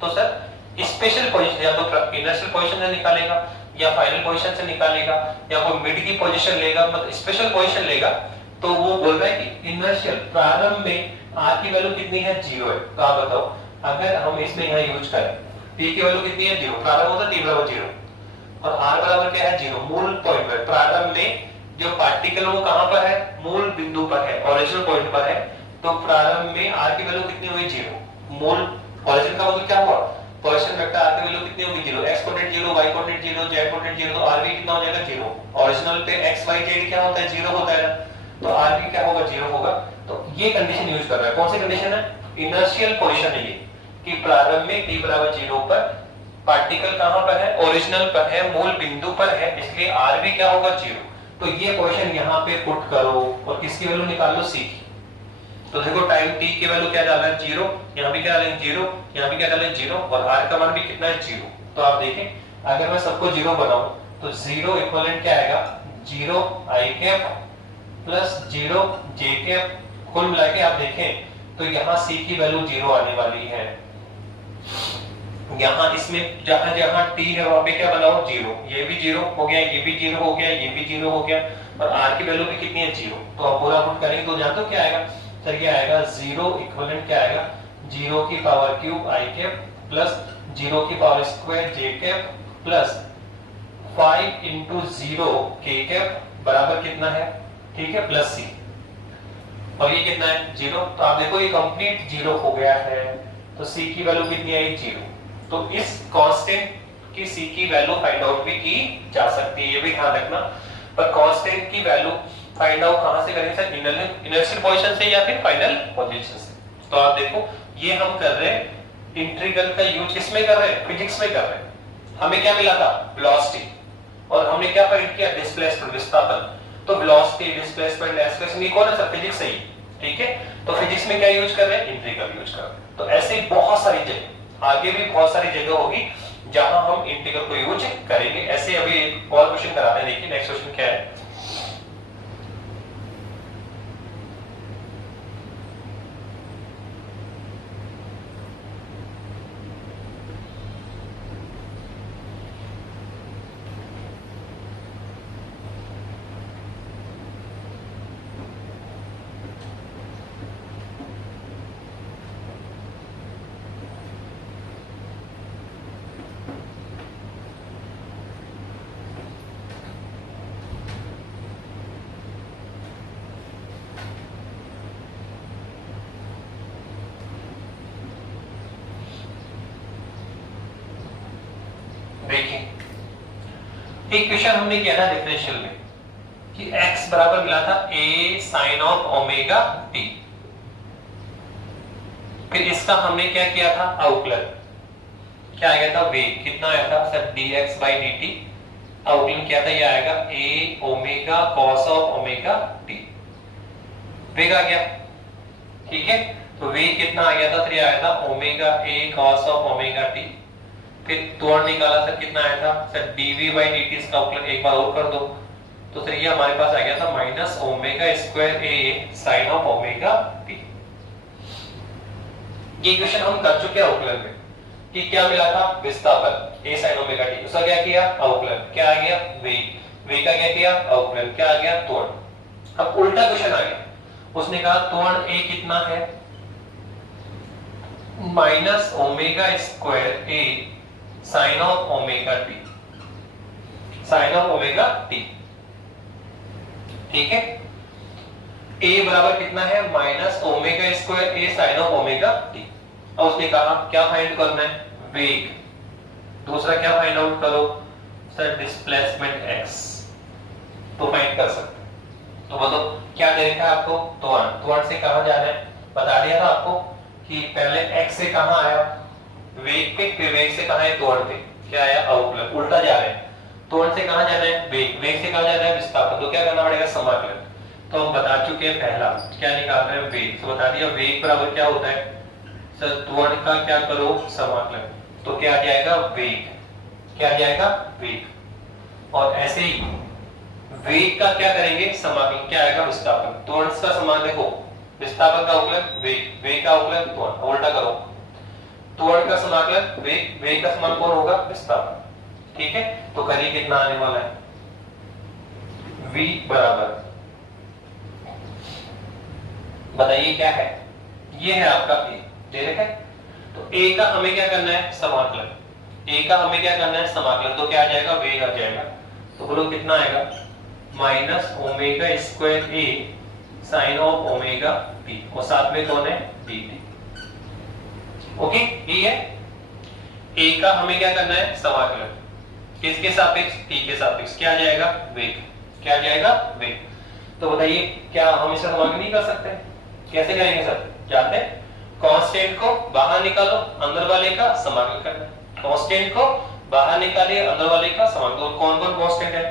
तो सर स्पेशल पोजीशन, या तो इनर्शियल पोजीशन से निकालेगा, या फाइनल पोजीशन से निकालेगा, या कोई मिड की पोजीशन लेगा, मतलब स्पेशल पोजीशन लेगा। तो वो बोल रहा है कि इनर्शियल प्रारंभ में r की वैल्यू कितनी है 0 है। तो आप बताओ, अगर हम इसमें यहां यूज करें p की वैल्यू कितनी है 0, प्रारंभ होता है t बराबर 0, और r बराबर क्या है 0, मूल पॉइंट पर। प्रारंभ में जो पार्टिकल वो कहां पर है, मूल बिंदु पर है, ओरिजिनल पॉइंट पर है। तो प्रारंभ में r की वैल्यू कितनी हुई 0, मूल ओरिजिन का मतलब क्या हुआ पोजीशन वेक्टर r की वैल्यू कितनी होगी 0, x coordinate 0, y coordinate 0, z coordinate 0, तो r भी कितना हो जाएगा 0। ओरिजिनल पे x y z क्या होता है 0 होता है, तो r भी क्या होगा 0 होगा। तो ये कंडीशन यूज कर रहा है, कौन सी कंडीशन है इनर्शियल पोजीशन है ये, कि प्रारंभ में t बराबर 0 पर पार्टिकल कहां पर है, ओरिजिनल पर है, मूल बिंदु पर है, इसलिए r भी क्या होगा 0। तो ये पोजीशन यहां पे पुट करो और किसकी वैल्यू निकाल लो c की। तो देखो टाइम t की वैल्यू क्या डाला है 0, यहां भी क्या डालेंगे 0, यहां भी क्या डालेंगे 0, और r का मान भी कितना है 0। तो आप देखें अगर मैं सबको 0 बनाऊं तो 0 इक्विवेलेंट क्या आएगा 0 i cap plus 0 j cap, कुल मिला के आप देखें तो यहां c की वैल्यू 0 आने वाली है। यहां इसमें जहां जहां t है वहां पे क्या बनाओ 0, ये भी 0 हो गया, ये भी 0 हो गया, ये भी 0 हो गया, और r की वैल्यू भी कितनी है 0। तो आप पूरा पुट करेंगे तो जानते हो क्या आएगा सर, क्या आएगा 0 इक्विवेलेंट क्या आएगा 0 की power cube i cap plus 0 की power square j cap plus 5 into 0 k cap बराबर कितना है, ठीक है, प्लस c, और ये कितना है 0। तो आप देखो ये कंप्लीट 0 हो गया है, तो c की वैल्यू कितनी आई 0। तो इस कांस्टेंट की c की वैल्यू फाइंड आउट भी की जा सकती है, ये भी ध्यान रखना। पर कांस्टेंट की वैल्यू फाइंड आउट कहां से करेंगे सर, इनर्शियल पोजीशन से या फिर फाइनल पोजीशन से। तो आप देखो ये हम कर रहे हैं इंटीग्रल का यूज किसमें कर रहे हैं, फिजिक्स में कर रहे हैं। हमें क्या मिला था वेलोसिटी, और हमने क्या फाइंड किया डिस्प्लेसमेंट विस्थापन। तो वेलोसिटी डिस्प्लेसमेंट एक्सेलरेशन ये कौन है सर फिजिक्स से ही, ठीक है। तो फिजिक्स में क्या यूज कर रहे हैं इंटीग्रल यूज कर रहे हैं। तो ऐसे बहुत सारी जगह, आगे भी बहुत सारी जगह होगी जहां हम इंटीग्रल को यूज करेंगे। ऐसे अभी एक और क्वेश्चन कराते हैं, देखिए नेक्स्ट क्वेश्चन क्या है। देखिए एक क्वेश्चन हमने किया था डिफरेंशियल में कि x बराबर मिला था a sin of omega t, फिर इसका हमने क्या किया था अवकलन, क्या आ गया था वेग, कितना आया था सर dx by dt, अवकलन किया था ये आएगा a omega cos of omega t, वेग आ गया, ठीक है। तो वेग कितना आ गया था, फिर आया था omega a cos of omega t, फिर त्वरण निकाला सर कितना आया था सर dv by dt, इसका अवकलन एक बार और कर दो तो सर ये हमारे पास आ गया था minus omega square a sin of omega t। ये इक्वेशन हम कर चुके हैं अवकलन में कि क्या मिला था विस्थापन a sin ओमेगा t, उसका क्या किया अवकलन, क्या आ गया वेग, वेग का क्या किया अवकलन, क्या आ गया त्वरण। अब उल्टा क्वेश्चन आ गया, उसने कहा त्वरण a कितना है minus omega square a sine of omega t, sine of omega t. ठीक है, ए बराबर कितना है minus omega square a sine of omega t. और उसने कहा क्या फाइंड करना है, वेग। दूसरा क्या फाइंड आउट करो सर, डिस्प्लेसमेंट एक्स। तो फाइंड कर सकते हैं। तो बोलो क्या दे रखा है आपको, त्वरण से कहां जाना है, बता दिया था आपको कि पहले एक्स से कहां आया वेग पे, फिर वेग से कहां है त्वरण पे, क्या आया अवकलन, उल्टा जा रहे हैं। त्वरण से कहां जाना है वेग, वेग से कहां जाना है विस्थापन। तो क्या करना पड़ेगा समाकलन। तो हम बता चुके हैं पहला क्या निकाल रहे हैं वेग। तो बता दिया वेग बराबर क्या होता है सर, त्वरण का क्या करो समाकलन। तो क्या आ जाएगा वेग, क्या आ जाएगा वेग। और ऐसे ही वेग का क्या करेंगे समाकलन, क्या आएगा विस्थापन। त्वरण का समाकलन देखो, विस्थापन का अवकलन वेग, वेग का अवकलन त्वरण, उल्टा करो। त्वरण का समाकलन वेग, वेग का समाकलन कौन होगा विस्थापन। ठीक है, तो करिए कितना आने वाला है, v बराबर बताइए क्या है, ये है आपका a दे रखा है। तो a का हमें क्या करना है समाकलन, a का हमें क्या करना है समाकलन। तो क्या आ जाएगा वेग आ जाएगा। तो बोलो कितना आएगा minus omega square a sine of omega t, और साथ में कौन है dt। ओके, ये है a का हमें क्या करना है समाकलन, किसके सापेक्ष t के सापेक्ष, क्या आ जाएगा वेग, क्या आ जाएगा वेग। तो बताइए क्या हम इसे समाकलन नहीं कर सकते, कैसे करेंगे सर, जानते हैं कांस्टेंट को बाहर निकालो, अंदर वाले का समाकलन करना। कांस्टेंट को बाहर निकालिए, अंदर वाले का समाकलन। कौन कौन कांस्टेंट है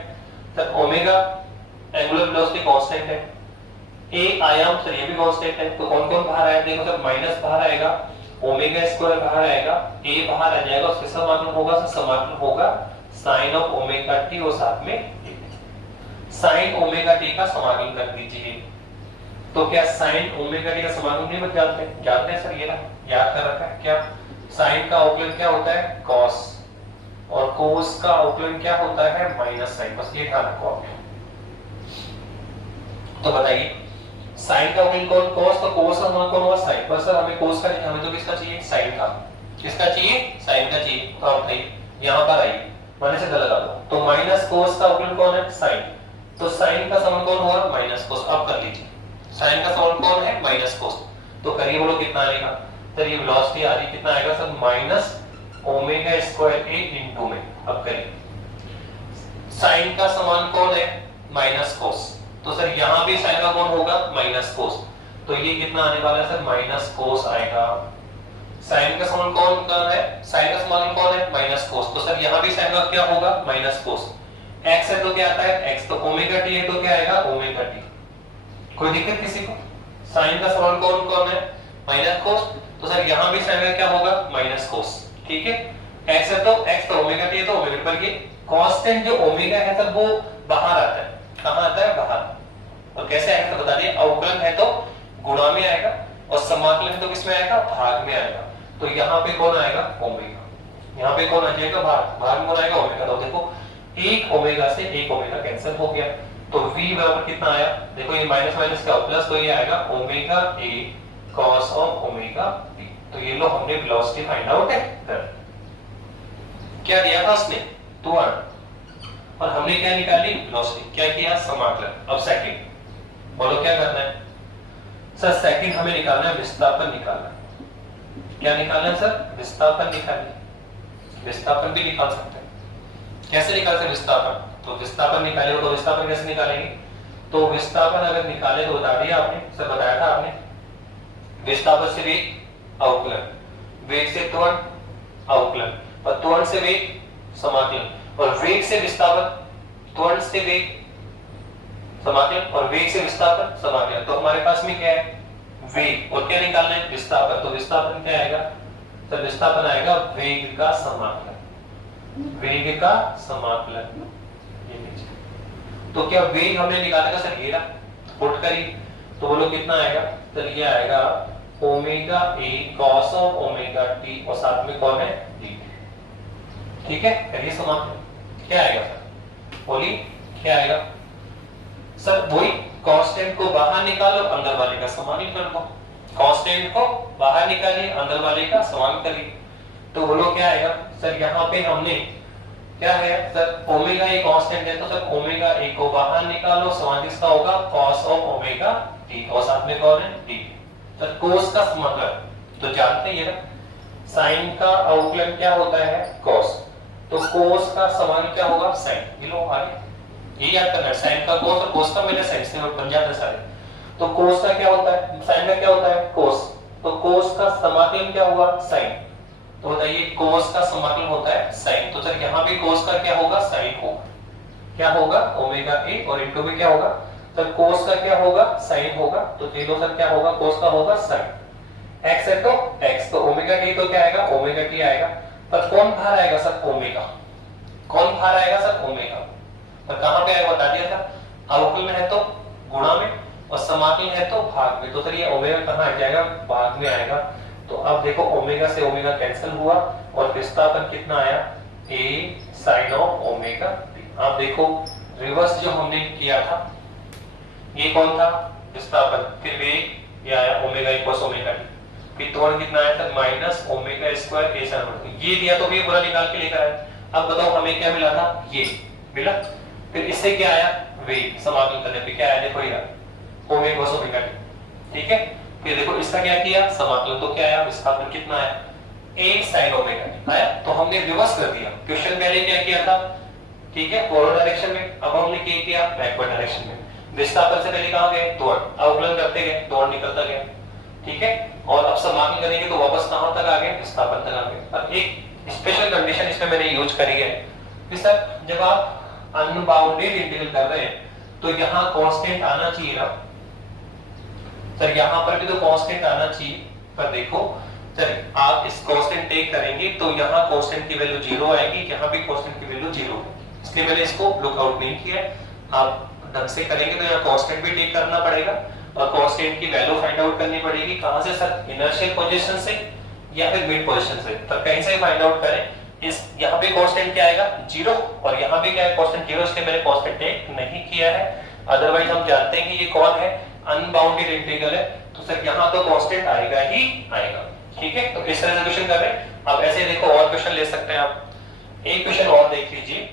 sir, omega angular velocity constant है, ए आयाम सर ये भी कांस्टेंट है। तो कौन कौन बाहर आएगा देखो सर, माइनस बाहर आएगा, ओमेगा स्क्वायर बाहर आएगा, ए बाहर आ जाएगा, उसके समाकलन होगा सर, समाकलन होगा साइन ऑफ ओमेगा टी और साथ में साइन ओमेगा टी का समाकलन कर दीजिए। तो क्या साइन ओमेगा टी का समाकलन नहीं जानते, जानते हैं सर, ये ना याद कर रखा है। क्या साइन का अवकलन क्या होता है कॉस, और कोस का अवकलन क्या होता है माइनस साइन, बस ये ध्यान रखो आप। तो बताइए साइन का अवकलन कौन कॉस, तो कोस का समाकलन कौन होगा साइन। पर सर हमें कोस का नहीं, हमें तो किसका चाहिए साइन का, किसका चाहिए साइन का चाहिए। तो आप बताइए यहां पर आइए, मैंने से लगा दो। तो माइनस कोस का अवकलन कौन है साइन, तो साइन का समाकलन कौन होगा माइनस कोस। अब कर लीजिए साइन का समाकलन कौन है माइनस कोस। तो करिए बोलो कितना आएगा सर, ये वेलोसिटी आ रही कितना आएगा सर माइनस ओमेगा स्क्वायर ए इनटू में। अब करिए साइन का समाकलन कौन है माइनस कोस, तो सर यहां भी साइन का कौन होगा माइनस कोस। तो ये कितना आने वाला है सर माइनस कोस आएगा। साइन का समाकलन कौन है, साइन का समाकलन कौन है माइनस कोस। तो सर यहां भी साइन का क्या होगा माइनस कोस। x है तो क्या आता है x, तो ओमेगा टी है तो क्या आएगा ओमेगा टी। कोई दिक्कत किसी को, साइन का समाकलन कौन कौन है माइनस कोस। तो सर यहां भी साइन का क्या होगा माइनस कोस। ठीक है, x है तो x, तो ओमेगा टी है तो ओमेगा, पर ये कांस्टेंट जो ओमेगा है सर वो बाहर आता है, कहां आता है बाहर। और कैसे आएगा तो बता दिए, अवकलन है तो गुणा में आएगा, और समाकलन है तो किसमें आएगा भाग में आएगा। तो यहाँ पे कौन आएगा ओमेगा, यहाँ पे कौन आ जाएगा भाग, भाग में कौन आएगा ओमेगा। तो देखो एक ओमेगा से एक ओमेगा कैंसिल हो गया। तो v बराबर कितना आया देखो, ये माइनस माइनस का प्लस, तो ये आएगा omega a cos of omega t। तो ये लो हमने वेलोसिटी फाइंड आउट है कर। क्या दिया था उसने त्वरण, और हमने क्या निकाली वेलोसिटी, क्या किया समाकलन। अब सेकंड बोलो क्या करना है सर, सेकंड हमें निकालना है विस्थापन निकालना है। क्या निकालना है सर विस्थापन निकालना, विस्थापन भी निकाल सकते हैं। कैसे निकाल सकते विस्थापन, तो विस्थापन निकाले तो विस्थापन कैसे निकालेंगे। तो विस्थापन अगर निकाले तो बता दिया आपने सर, बताया था आपने, विस्थापन से वेग अवकलन, वेग से त्वरण अवकलन, और त्वरण से वेग समाकलन, और वेग से विस्थापन, त्वरण से वेग समाकलन, और वेग से विस्थापन समाकलन। तो हमारे पास में क्या है वेग, और क्या निकालना है विस्थापन। तो विस्थापन क्या आएगा तो विस्थापन आएगा वेग का समाकलन, वेग का समाकलन। तो क्या वेग हमने निकाला था सर, ये पुट करिए तो बोलो कितना आएगा, तो ये आएगा omega A cos of omega t, और साथ में कौन है डी। ठीक है, करिए समाकलन। क्या आएगा सर बोलिए क्या आएगा सर, वही कांस्टेंट को बाहर निकालो, अंदर वाले का समाकलन कर लो। कांस्टेंट को बाहर निकालिए, अंदर वाले का समान करिए, तो बोलो क्या आएगा सर। यहाँ पे हमने क्या है सर, ओमेगा ए कांस्टेंट है, तो सर ओमेगा ए को बाहर निकालो, समान किसका होगा, cos ऑफ ओमेगा टी, और साथ में कौन है, टी। सर cos का मतलब तो जानते ही है ना, साइन का अवकलन क्या होता है, cos, तो cos का समान क्या होगा, sin। ये लो आगे ये याद करना है, sin का cos और cos का मैंने sin से बन जाता है सारे। तो cos का क्या होता है, sin का क्या होता है, cos, तो cos का समाकलन क्या हुआ, sin। तो बताइए cos का समाकलन होता है sin, तो सर यहाँ भी cos का क्या होगा, sin होगा, क्या होगा, ओमेगा ए, और इनटू में क्या होगा सर, cos का क्या होगा, sin होगा, तो तीनों सर क्या होगा, cos का होगा sin। x है तो x, तो ओमेगा टी तो क्या आएगा, ओमेगा टी आएगा, पर कौन बाहर आएगा सर, ओमेगा, कौन बाहर आएगा सर, ओमेगा, पर कहां पे आएगा बता दिया था, अवकल में है तो गुणा में, और समाकलन है तो भाग में, तो सर ये ओमेगा कहां आ जाएगा, भाग में आएगा। तो अब देखो ओमेगा से ओमेगा कैंसिल हुआ, और विस्थापन कितना आया, a sin of omega t। आप देखो रिवर्स जो हमने किया था, ये कौन था, विस्थापन, फिर वेग, ये आया ओमेगा इक्वल्स ओमेगा टी, फिर त्वरण कितना आया था, minus omega square a sin omega, ये दिया तो ये पूरा निकाल के लेकर आए। अब बताओ हमें क्या मिला था, ये मिला, फिर इससे क्या आया, वेग, समाकलन करने पे क्या आया, देखो ये ओमेगा इक्वल्स ओमेगा टी, ठीक है। फिर देखो इसका क्या किया, समाकलन, तो क्या आया, विस्थापन कितना आया, a sin ओमेगा टी आया, तो हमने रिवर्स कर दिया। क्वेश्चन पहले क्या किया था, ठीक है, फॉरवर्ड डायरेक्शन में, अब हमने क्या किया, बैकवर्ड डायरेक्शन में। विस्थापन से पहले कहां गए, त्वरण, अवकलन करते गए, त्वरण निकलता गया, ठीक है, और अब समाकलन करेंगे तो वापस कहां तक आ गए, विस्थापन तक आ गए। अब एक स्पेशल कंडीशन इसमें मैंने यूज करी है कि सर जब आप अनबाउंडेड इंटीग्रल कर रहे हैं तो यहां कांस्टेंट आना चाहिए ना सर, यहां पर भी तो कांस्टेंट आना चाहिए, पर देखो चलिए आप इस कांस्टेंट टेक करेंगे तो यहां कांस्टेंट की वैल्यू 0 आएगी, यहां भी कांस्टेंट की वैल्यू 0 है, इसलिए मैंने इसको लुकआउट नहीं किया। आप ढंग से करेंगे तो यहां कांस्टेंट भी टेक करना पड़ेगा, और कांस्टेंट की वैल्यू फाइंड आउट करनी पड़ेगी, कहां से सर, इनर्शियल पोजीशन से या फिर मिड पोजीशन से, पर कहीं से फाइंड आउट करें। इस यहां पे कांस्टेंट क्या आएगा, 0, और यहां पे क्या है, कांस्टेंट 0, इसलिए मैंने कांस्टेंट टेक नहीं किया है। अदरवाइज हम जानते हैं कि ये कौन है, अनबाउंडेड इंटीग्रल है, तो सर यहां तो कांस्टेंट आएगा ही आएगा, ठीक है। तो इस तरह से क्वेश्चन कर रहे हैं। अब ऐसे देखो और क्वेश्चन ले सकते हैं आप, एक क्वेश्चन और देख लीजिए,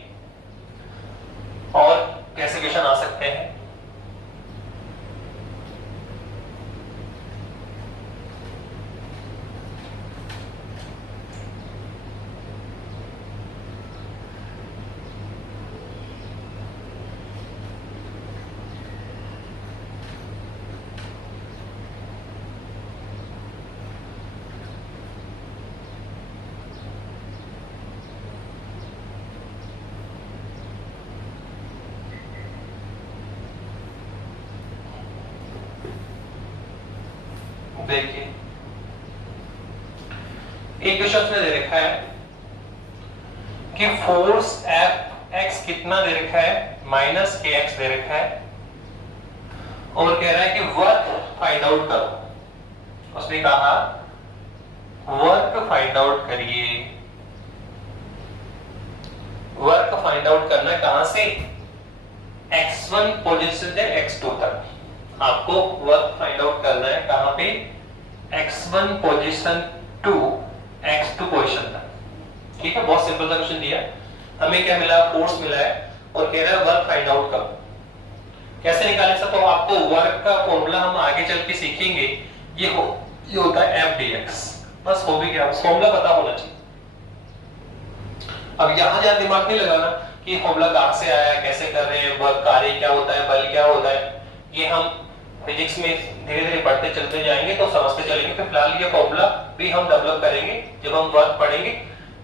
और कैसे क्वेश्चन आ सकते हैं। देखिए एक क्वेश्चन में दे रखा है कि फोर्स एफ एक्स कितना दे रखा है, माइनस के एक्स दे रखा है, और कह रहा है कि वर्क फाइंड आउट करो। उसने कहा वर्क फाइंड आउट करिए, वर्क फाइंड आउट करना कहां से, x1 पोजीशन से x2 तक। आपको वर्क फाइंड आउट करना है कहां पे, x1 position to x2 position तक, ठीक है। बहुत सिंपल सा क्वेश्चन दिया, हमें क्या मिला, फोर्स मिला है, और कह रहा है वर्क फाइंड आउट करो। कैसे निकालें सर, तो आपको वर्क का फॉर्मूला हम आगे चल के सीखेंगे, ये होता है एफ डी एक्स, बस हो भी गया, फॉर्मूला पता होना चाहिए। अब यहां ज्यादा दिमाग नहीं लगाना कि फॉर्मूला कहां से आया, कैसे कर रहे हैं, वर्क कार्य क्या होता है, बल क्या होता है, ये हम फिजिक्स में धीरे धीरे बढ़ते चलते जाएंगे तो समझते चलेंगे। तो फिलहाल ये फॉर्मूला भी हम डेवलप करेंगे, जब हम वर्क पढ़ेंगे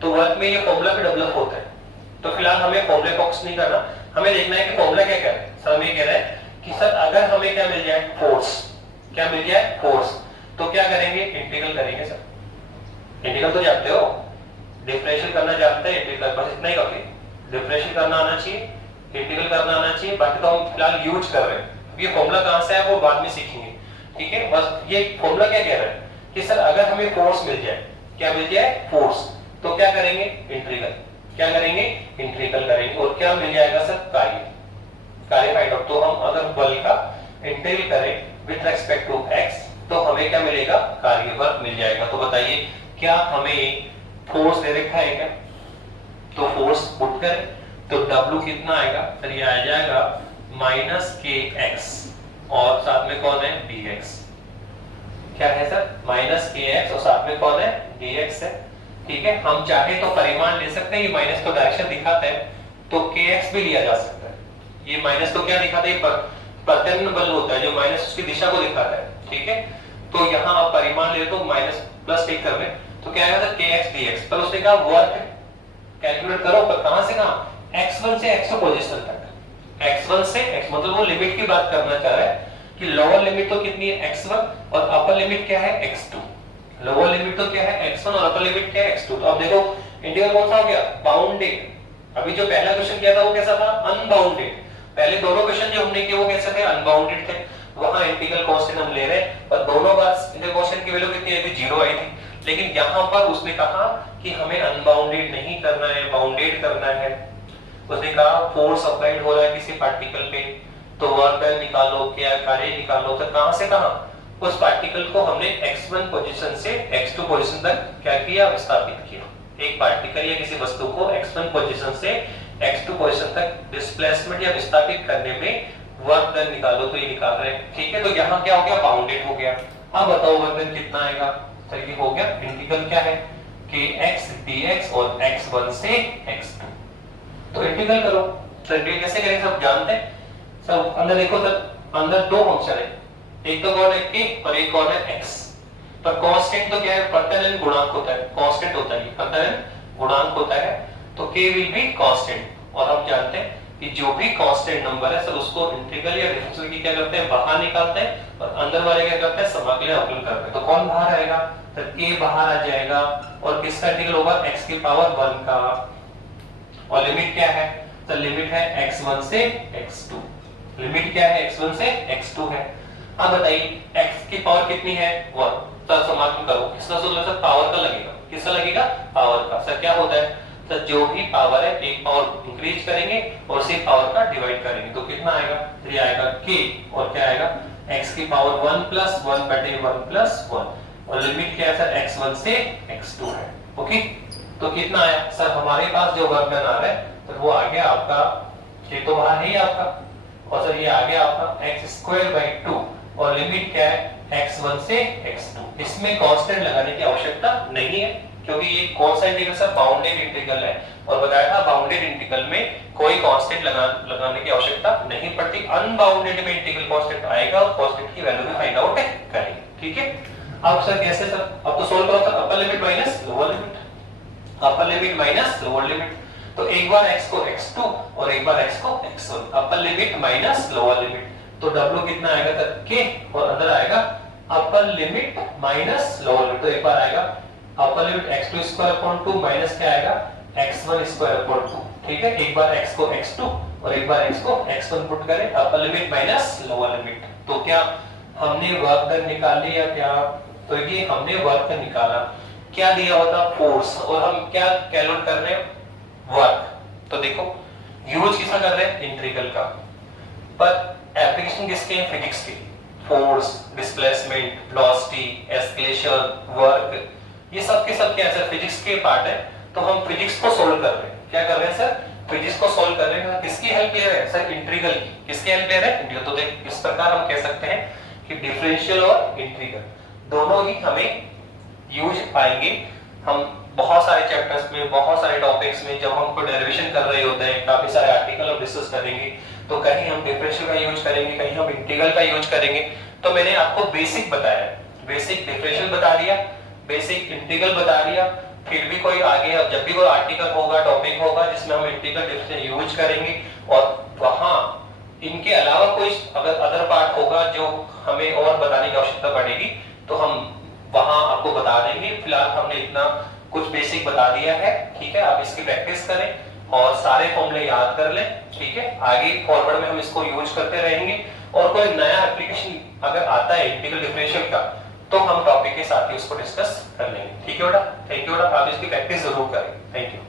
तो वर्क में ये फॉर्मूला भी डेवलप होता है। तो फिलहाल हमें फॉर्मूले फोकस नहीं करना, हमें देखना है कि फॉर्मूला क्या कह रहा है। सर हमें कह रहा है कि सर अगर हमें क्या मिल जाए, फोर्स, क्या मिल जाए, फोर्स, तो क्या करेंगे, इंटीग्रल करेंगे। सर इंटीग्रल तो जानते हो, डिफरेंशियल करना जानते हैं, इंटीग्रल बस इतना ही काफी, डिफरेंशियल करना आना चाहिए, इंटीग्रल करना आना चाहिए, बाकी तो हम फिलहाल यूज कर रहे हैं। ये फॉर्मूला कहां से है वो बाद में सीखेंगे, ठीक है। बस ये फॉर्मूला क्या कह रहा है कि सर अगर हमें फोर्स मिल जाए, क्या मिल जाए, फोर्स, तो क्या करेंगे, इंटीग्रल, क्या करेंगे, इंटीग्रल करेंगे, और क्या मिल जाएगा सर, कार्य, कार्य फाइंड आउट। तो हम अगर बल का इंटीग्रल करें विद रिस्पेक्ट टू x तो हमें क्या मिलेगा, कार्यवर्ग मिल जाएगा। तो बताइए क्या हमें फोर्स दे रखा है क्या, तो फोर्स पुट करें तो W कितना आएगा सर, ये आ जाएगा -kx और साथ में कौन है dx, क्या है सर -kx और साथ में कौन है dx है। ठीक है, हम चाहे तो परिमाण ले सकते हैं, ये माइनस तो डायरेक्शन दिखाता है तो kx भी लिया जा सकता है। ये माइनस तो क्या दिखाता है, प्रत्याम्नाय बल होता है जो माइनस उसकी दिशा को दिखाता है। ठीक है, तो यहाँ आप परिमाण ले तो माइनस प्लस टेक कर रहे तो क्या आएगा kx dx, पर उसने कहा वर्क कैलकुलेट करो, पर कहां से कहां, x1 से x2 पोजीशन तक, x1 से x मतलब वो लिमिट की बात करना चाह रहा है कि लोअर लिमिट तो कितनी है x1 और अपर लिमिट क्या है x2, लोअर लिमिट तो क्या है x1 और अपर लिमिट क्या है x2। तो अब देखो इंटीग्रल कौन सा हो गया, बाउंडेड। अभी जो पहला क्वेश्चन किया था वो कैसा था, अनबाउंडेड। पहले दोनों क्वेश्चन जो हमने किए वो कैसे थे, अनबाउंडेड थे, वहां इंटीग्रल कांस्टेंट हम ले रहे हैं और दोनों बार इंटीग्रल कांस्टेंट की वैल्यू कितनी आई थी, 0 आई थी। लेकिन यहां पर उसने कहा कि हमें अनबाउंडेड नहीं करना है, बाउंडेड करना है। उसने कहा फोर्स अप्लाइड हो रहा है किसी पार्टिकल पे तो वर्क डन निकालो, क्या कार्य निकालो, तो कहां से कहां, उस पार्टिकल को हमने x1 पोजीशन से x2 पोजीशन तक क्या किया, विस्थापित किया। एक पार्टिकल या किसी वस्तु को x1 पोजीशन से x2 पोजीशन तक डिस्प्लेसमेंट या विस्थापित करने में वर्क डन निकालो, तो ये निकाल रहे हैं। ठीक है, तो यहाँ क्या हो गया, बाउंडेड हो गया। अब बताओ वर्क डन कितना आएगा, चलिए हो गया, इंटीग्रल क्या है kx dx और x1 से x2, तो इंटीग्रल करो। तो इंटीग्रल कैसे करेंगे सब जानते हैं सब। अंदर देखो सर, अंदर दो फंक्शन है, एक तो कौन है k और एक कौन है x, पर कांस्टेंट तो क्या है, प्रत्यानयन गुणांक होता है, कांस्टेंट होता है, प्रत्यानयन गुणांक होता है, तो k विल बी कांस्टेंट। और हम जानते हैं कि जो भी कांस्टेंट नंबर है सर उसको इंटीग्रल या डिफरेंशियल की क्या करते हैं, बाहर निकालते हैं और अंदर वाले क्या करते हैं, समाकलन अवकलन करते हैं। तो कौन बाहर आएगा, तो k बाहर आ जाएगा और किसका इंटीग्रल होगा, x की पावर 1 का, और लिमिट क्या है, तो लिमिट है x1 से x2, लिमिट क्या है x1 से x2 है। अब बताइए x की पावर कितनी है 1, तो समाकलन करो, किसका सूत्र सर, पावर का लगेगा, किसका लगेगा, पावर का। सर क्या होता है, तो जो भी पावर है एक पावर इंक्रीज करेंगे और उसी पावर का डिवाइड करेंगे, तो कितना आएगा, तो ये आएगा k और क्या आएगा x की पावर 1 प्लस 1 बटे 1 प्लस 1 और लिमिट क्या है सर x1 से x2 है। ओके, तो कितना आया सर, हमारे पास जो वर्क डन आ रहा है तो वो आ गया आपका, ये तो वहां नहीं आपका, और सर ये आ गया आपका x²/2 और लिमिट क्या है x1 से x2। इसमें कांस्टेंट लगाने की आवश्यकता नहीं है क्योंकि ये कौन सा इंटीग्रल सर, बाउंडेड इंटीग्रल है, और बताया था बाउंडेड इंटीग्रल में कोई कांस्टेंट लगाने की आवश्यकता नहीं पड़ती। अनबाउंडेड में इंटीग्रल कांस्टेंट आएगा और कांस्टेंट की वैल्यू भी फाइंड आउट करेंगे। ठीक है, अब सर कैसे सर, अब तो सोल्व करो sir, upper limit minus lower limit, upper limit minus lower limit, तो एक बार x को x2 और एक बार x को x1, अपर लिमिट माइनस लोअर लिमिट, तो w कितना आएगा सर k और अंदर आएगा अपर लिमिट माइनस लोअर लिमिट, तो एक बार आएगा अपर लिमिट x2² माइनस क्या आएगा x1²/2। ठीक है, एक बार x को x2 और एक बार x को x1 पुट करें, अपर लिमिट माइनस लोअर लिमिट, तो क्या हमने वर्क डन निकाल लिया क्या, तो ये हमने वर्क डन निकाला, क्या दिया होता फोर्स, और हम क्या कैलकुलेट कर रहे हैं, वर्क। तो देखो यूज किसका कर रहे हैं, इंटीग्रल का, पर एप्लीकेशन किसके हैं, फिजिक्स के, force, displacement, velocity, escalation, work, ये सब के सब क्या है सर, फिजिक्स के पार्ट है। तो हम फिजिक्स को सोल्व कर रहे हैं, क्या कर रहे हैं सर, फिजिक्स को सोल्व कर रहे हैं। किसकी हेल्प ले रहे हैं सर, इंटीग्रल की, किसकी हेल्प ले रहे हैं, इंटीग्रल। तो देख इस प्रकार हम कह सकते हैं कि डिफरेंशियल और इंटीग्रल दोनों ही हमें यूज पाएंगे। हम बहुत सारे चैप्टर्स में, बहुत सारे टॉपिक्स में जब हम कोई डेरिवेशन कर रहे होते हैं, काफी सारे आर्टिकल हम डिस्कस करेंगे, तो कहीं हम डिफरेंशियल का यूज करेंगे, कहीं हम इंटीग्रल का यूज करेंगे। तो मैंने आपको बेसिक बताया, बेसिक डिफरेंशियल बता दिया, बेसिक इंटीग्रल बता दिया, फिर भी कोई आगे अब जब भी कोई आर्टिकल होगा, टॉपिक होगा जिसमें हम इंटीग्रल डिफरेंशियल यूज करेंगे और वहां इनके अलावा कोई अगर अदर पार्ट होगा जो हमें और बताने की आवश्यकता पड़ेगी तो हम वहां आपको बता देंगे। फिलहाल हमने इतना कुछ बेसिक बता दिया है, ठीक है, आप इसकी प्रैक्टिस करें और सारे फॉर्मूले याद कर लें, ठीक है। आगे फॉरवर्ड में हम इसको यूज करते रहेंगे और कोई नया एप्लीकेशन अगर आता है इंटीग्रल डिफरेंशियल का तो हम टॉपिक के साथ ही उसको डिस्कस कर लेंगे, ठीक है बेटा। थैंक यू बेटा, आप इसकी प्रैक्टिस जरूर करें। Thank you.